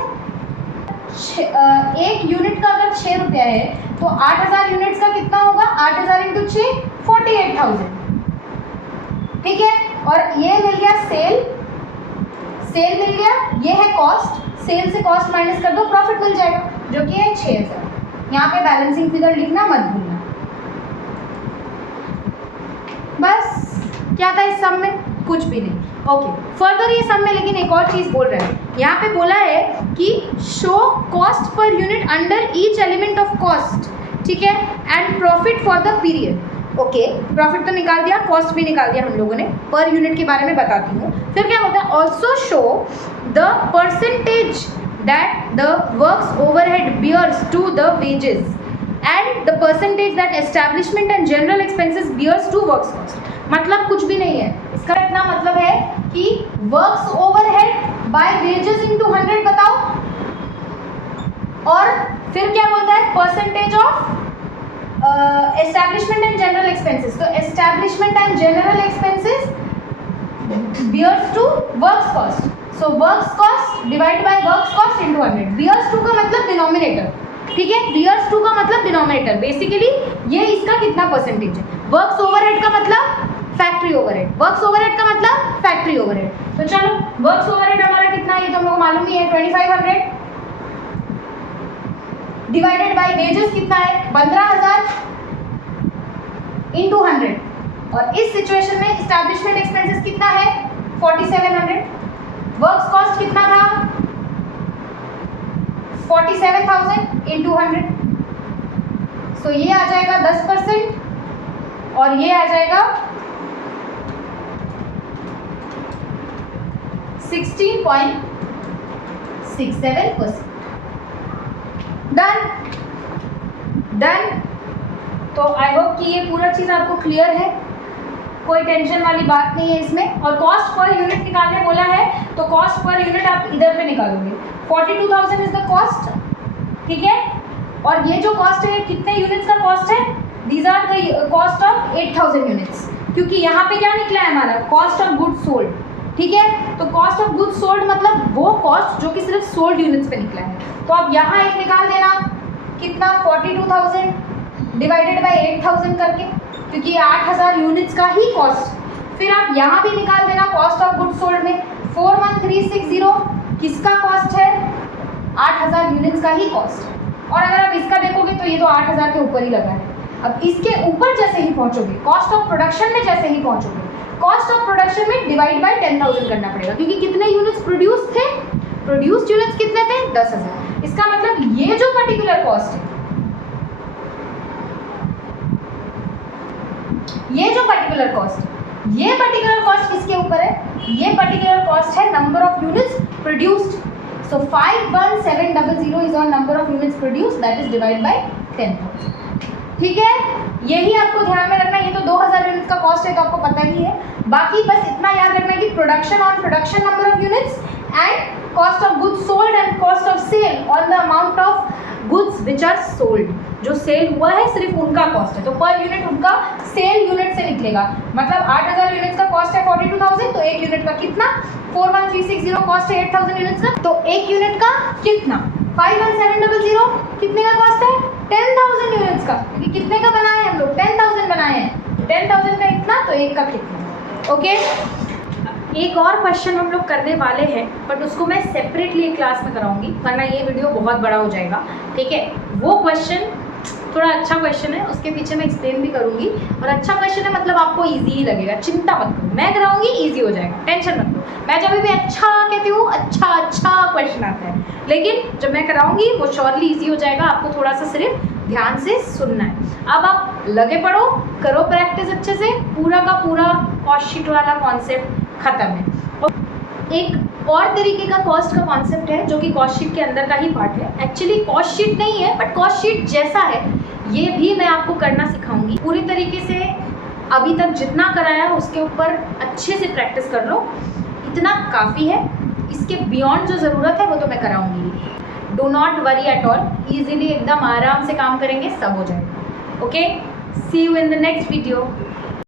1 यूनिट का अगर 6 रुपया है तो 8000 यूनिट्स का कितना होगा, 8000 इंटू 6 48,000। ठीक है, और ये मिल गया सेल, सेल मिल गया, ये है कॉस्ट, सेल से कॉस्ट माइनस कर दो प्रॉफिट मिल जाएगा जो कि है 6000। यहाँ पे बैलेंसिंग फिगर लिखना मत भूलना। बस क्या था इस सम में, कुछ भी नहीं। ओके, फर्दर ये सम में लेकिन एक और चीज़ बोल रहा है, यहाँ पे बोला है कि show cost per unit under each element of cost. ठीक है, and profit for the period. Okay, profit तो निकाल दिया, कॉस्ट भी निकाल दिया हम लोगों ने, पर यूनिट के बारे में बताती हूँ। फिर क्या बोलता है, also show the percentage that the works overhead bears to the wages and the percentage that establishment and general expenses bears to works cost. मतलब कुछ भी नहीं है, इसका इतना मतलब है कि works overhead by wages into 100 बताओ, और फिर क्या बोलता है percentage of establishment and general expenses. तो establishment and general expenses bears to works cost, so works cost divide by works cost into 100। Bears to का मतलब डिनोमिनेटर। ठीक है, बियर्स टू का मतलब डिनोमिनेटर, बेसिकली ये इसका कितना परसेंटेज है। वर्क्स ओवरहेड का मतलब फैक्ट्री ओवरहेड, वर्क्स ओवरहेड का मतलब फैक्ट्री ओवरहेड। तो चलो वर्क्स ओवरहेड हमारा कितना है ये तो हम लोग मालूम ही है 2500, डिवाइडेड बाय वेजेस कितना है 15,000 इंटू 100। और इस सिचुएशन में एस्टैब्लिशमेंट एक्सपेंसेस कितना है 4700, वर्क्स कॉस्ट कितना था 47,000 इंटू 100। सो ये आ जाएगा 10% और ये आ जाएगा 16.67%। Done done. तो आई होप कि ये पूरा चीज़ आपको क्लियर है, कोई टेंशन वाली बात नहीं है इसमें। और कॉस्ट पर यूनिट निकालने बोला है तो कॉस्ट पर यूनिट आप इधर पे निकालोगे। 42,000 इज द कॉस्ट। ठीक है, और ये जो कॉस्ट है कितने यूनिट्स का कॉस्ट है, these are the cost of 8000 units, क्योंकि यहाँ पे क्या निकला है हमारा कॉस्ट ऑफ गुड्स सोल्ड। ठीक है, तो कॉस्ट ऑफ गुड्स सोल्ड मतलब वो कॉस्ट जो कि सिर्फ सोल्ड यूनिट्स पे निकला है। तो अब यहाँ एक निकाल देना कितना 42,000 डिवाइडेड बाय 8000 करके, क्योंकि 8000 यूनिट्स का ही कॉस्ट। फिर आप यहाँ भी निकाल देना कॉस्ट ऑफ गुड्स सोल्ड में 41360 किसका कॉस्ट है 8000 यूनिट्स का ही कॉस्ट। और अगर आप इसका देखोगे तो ये तो 8000 के ऊपर ही लगा है। अब इसके ऊपर जैसे ही पहुँचोगे कॉस्ट ऑफ प्रोडक्शन में जैसे ही पहुँचोगे, कॉस्ट ऑफ प्रोडक्शन में डिवाइड बाय 10,000 करना पड़ेगा, क्योंकि कितने यूनिट्स प्रोड्यूस थे, प्रोड्यूस्ड यूनिट्स कितने थे 10,000। इसका मतलब ये जो पर्टिकुलर कॉस्ट है, ये जो पर्टिकुलर कॉस्ट, ये पर्टिकुलर कॉस्ट किसके ऊपर है, ये पर्टिकुलर कॉस्ट है number of units produced. So 51700 is on number of units produced, that is divide by 10,000। ठीक है, यही आपको ध्यान में रखना है। ये तो 2000 यूनिट्स का कॉस्ट है तो आपको पता ही है। बाकी बस इतना याद रखना है कि production on production number of units and cost of goods sold and cost of sale on the amount of goods which are sold, जो सेल हुआ है सिर्फ उनका कॉस्ट है, तो पर यूनिट उनका सेल यूनिट से निकलेगा। मतलब 8000 यूनिट्स का कॉस्ट है 42,000, तो एक यूनिट का कितना 41360 कॉस्ट है 8000 यूनिट्स का, तो एक यूनिट का कितना 51700 कितने का कॉस्ट है 10,000 यूनिट्स का, क्योंकि कितने का बनाए हम लोग 10,000 बनाए हैं, 10,000 का इतना तो एक का कितना। ओके, एक और क्वेश्चन हम लोग करने वाले हैं, बट उसको मैं सेपरेटली एक क्लास में कराऊंगी, वरना ये वीडियो बहुत बड़ा हो जाएगा। ठीक है, वो क्वेश्चन थोड़ा अच्छा क्वेश्चन है, उसके पीछे मैं एक्सप्लेन भी करूंगी, और अच्छा क्वेश्चन है मतलब आपको इजी ही लगेगा, चिंता मत करो, मैं कराऊंगी इजी हो जाएगा, टेंशन मत लो। मैं जब भी अच्छा कहती हूँ अच्छा क्वेश्चन आता है, लेकिन जब मैं कराऊंगी वो श्योरली इजी हो जाएगा, आपको थोड़ा सा सिर्फ ध्यान से सुनना है। अब आप लगे पड़ो, करो प्रैक्टिस अच्छे से, पूरा का पूरा कॉस्ट शीट वाला कॉन्सेप्ट खत्म है। एक और तरीके का कॉस्ट का कॉन्सेप्ट है जो कि कॉस्ट शीट के अंदर का ही पार्ट है, एक्चुअली कॉस्ट शीट नहीं है बट कॉस्ट शीट जैसा है, ये भी मैं आपको करना सिखाऊंगी। पूरी तरीके से अभी तक जितना कराया उसके ऊपर अच्छे से प्रैक्टिस कर लो, इतना काफ़ी है, इसके बियॉन्ड जो ज़रूरत है वो तो मैं कराऊंगी। Do not worry at all, easily एकदम आराम से काम करेंगे, सब हो जाएगा। Okay, see you in the next video.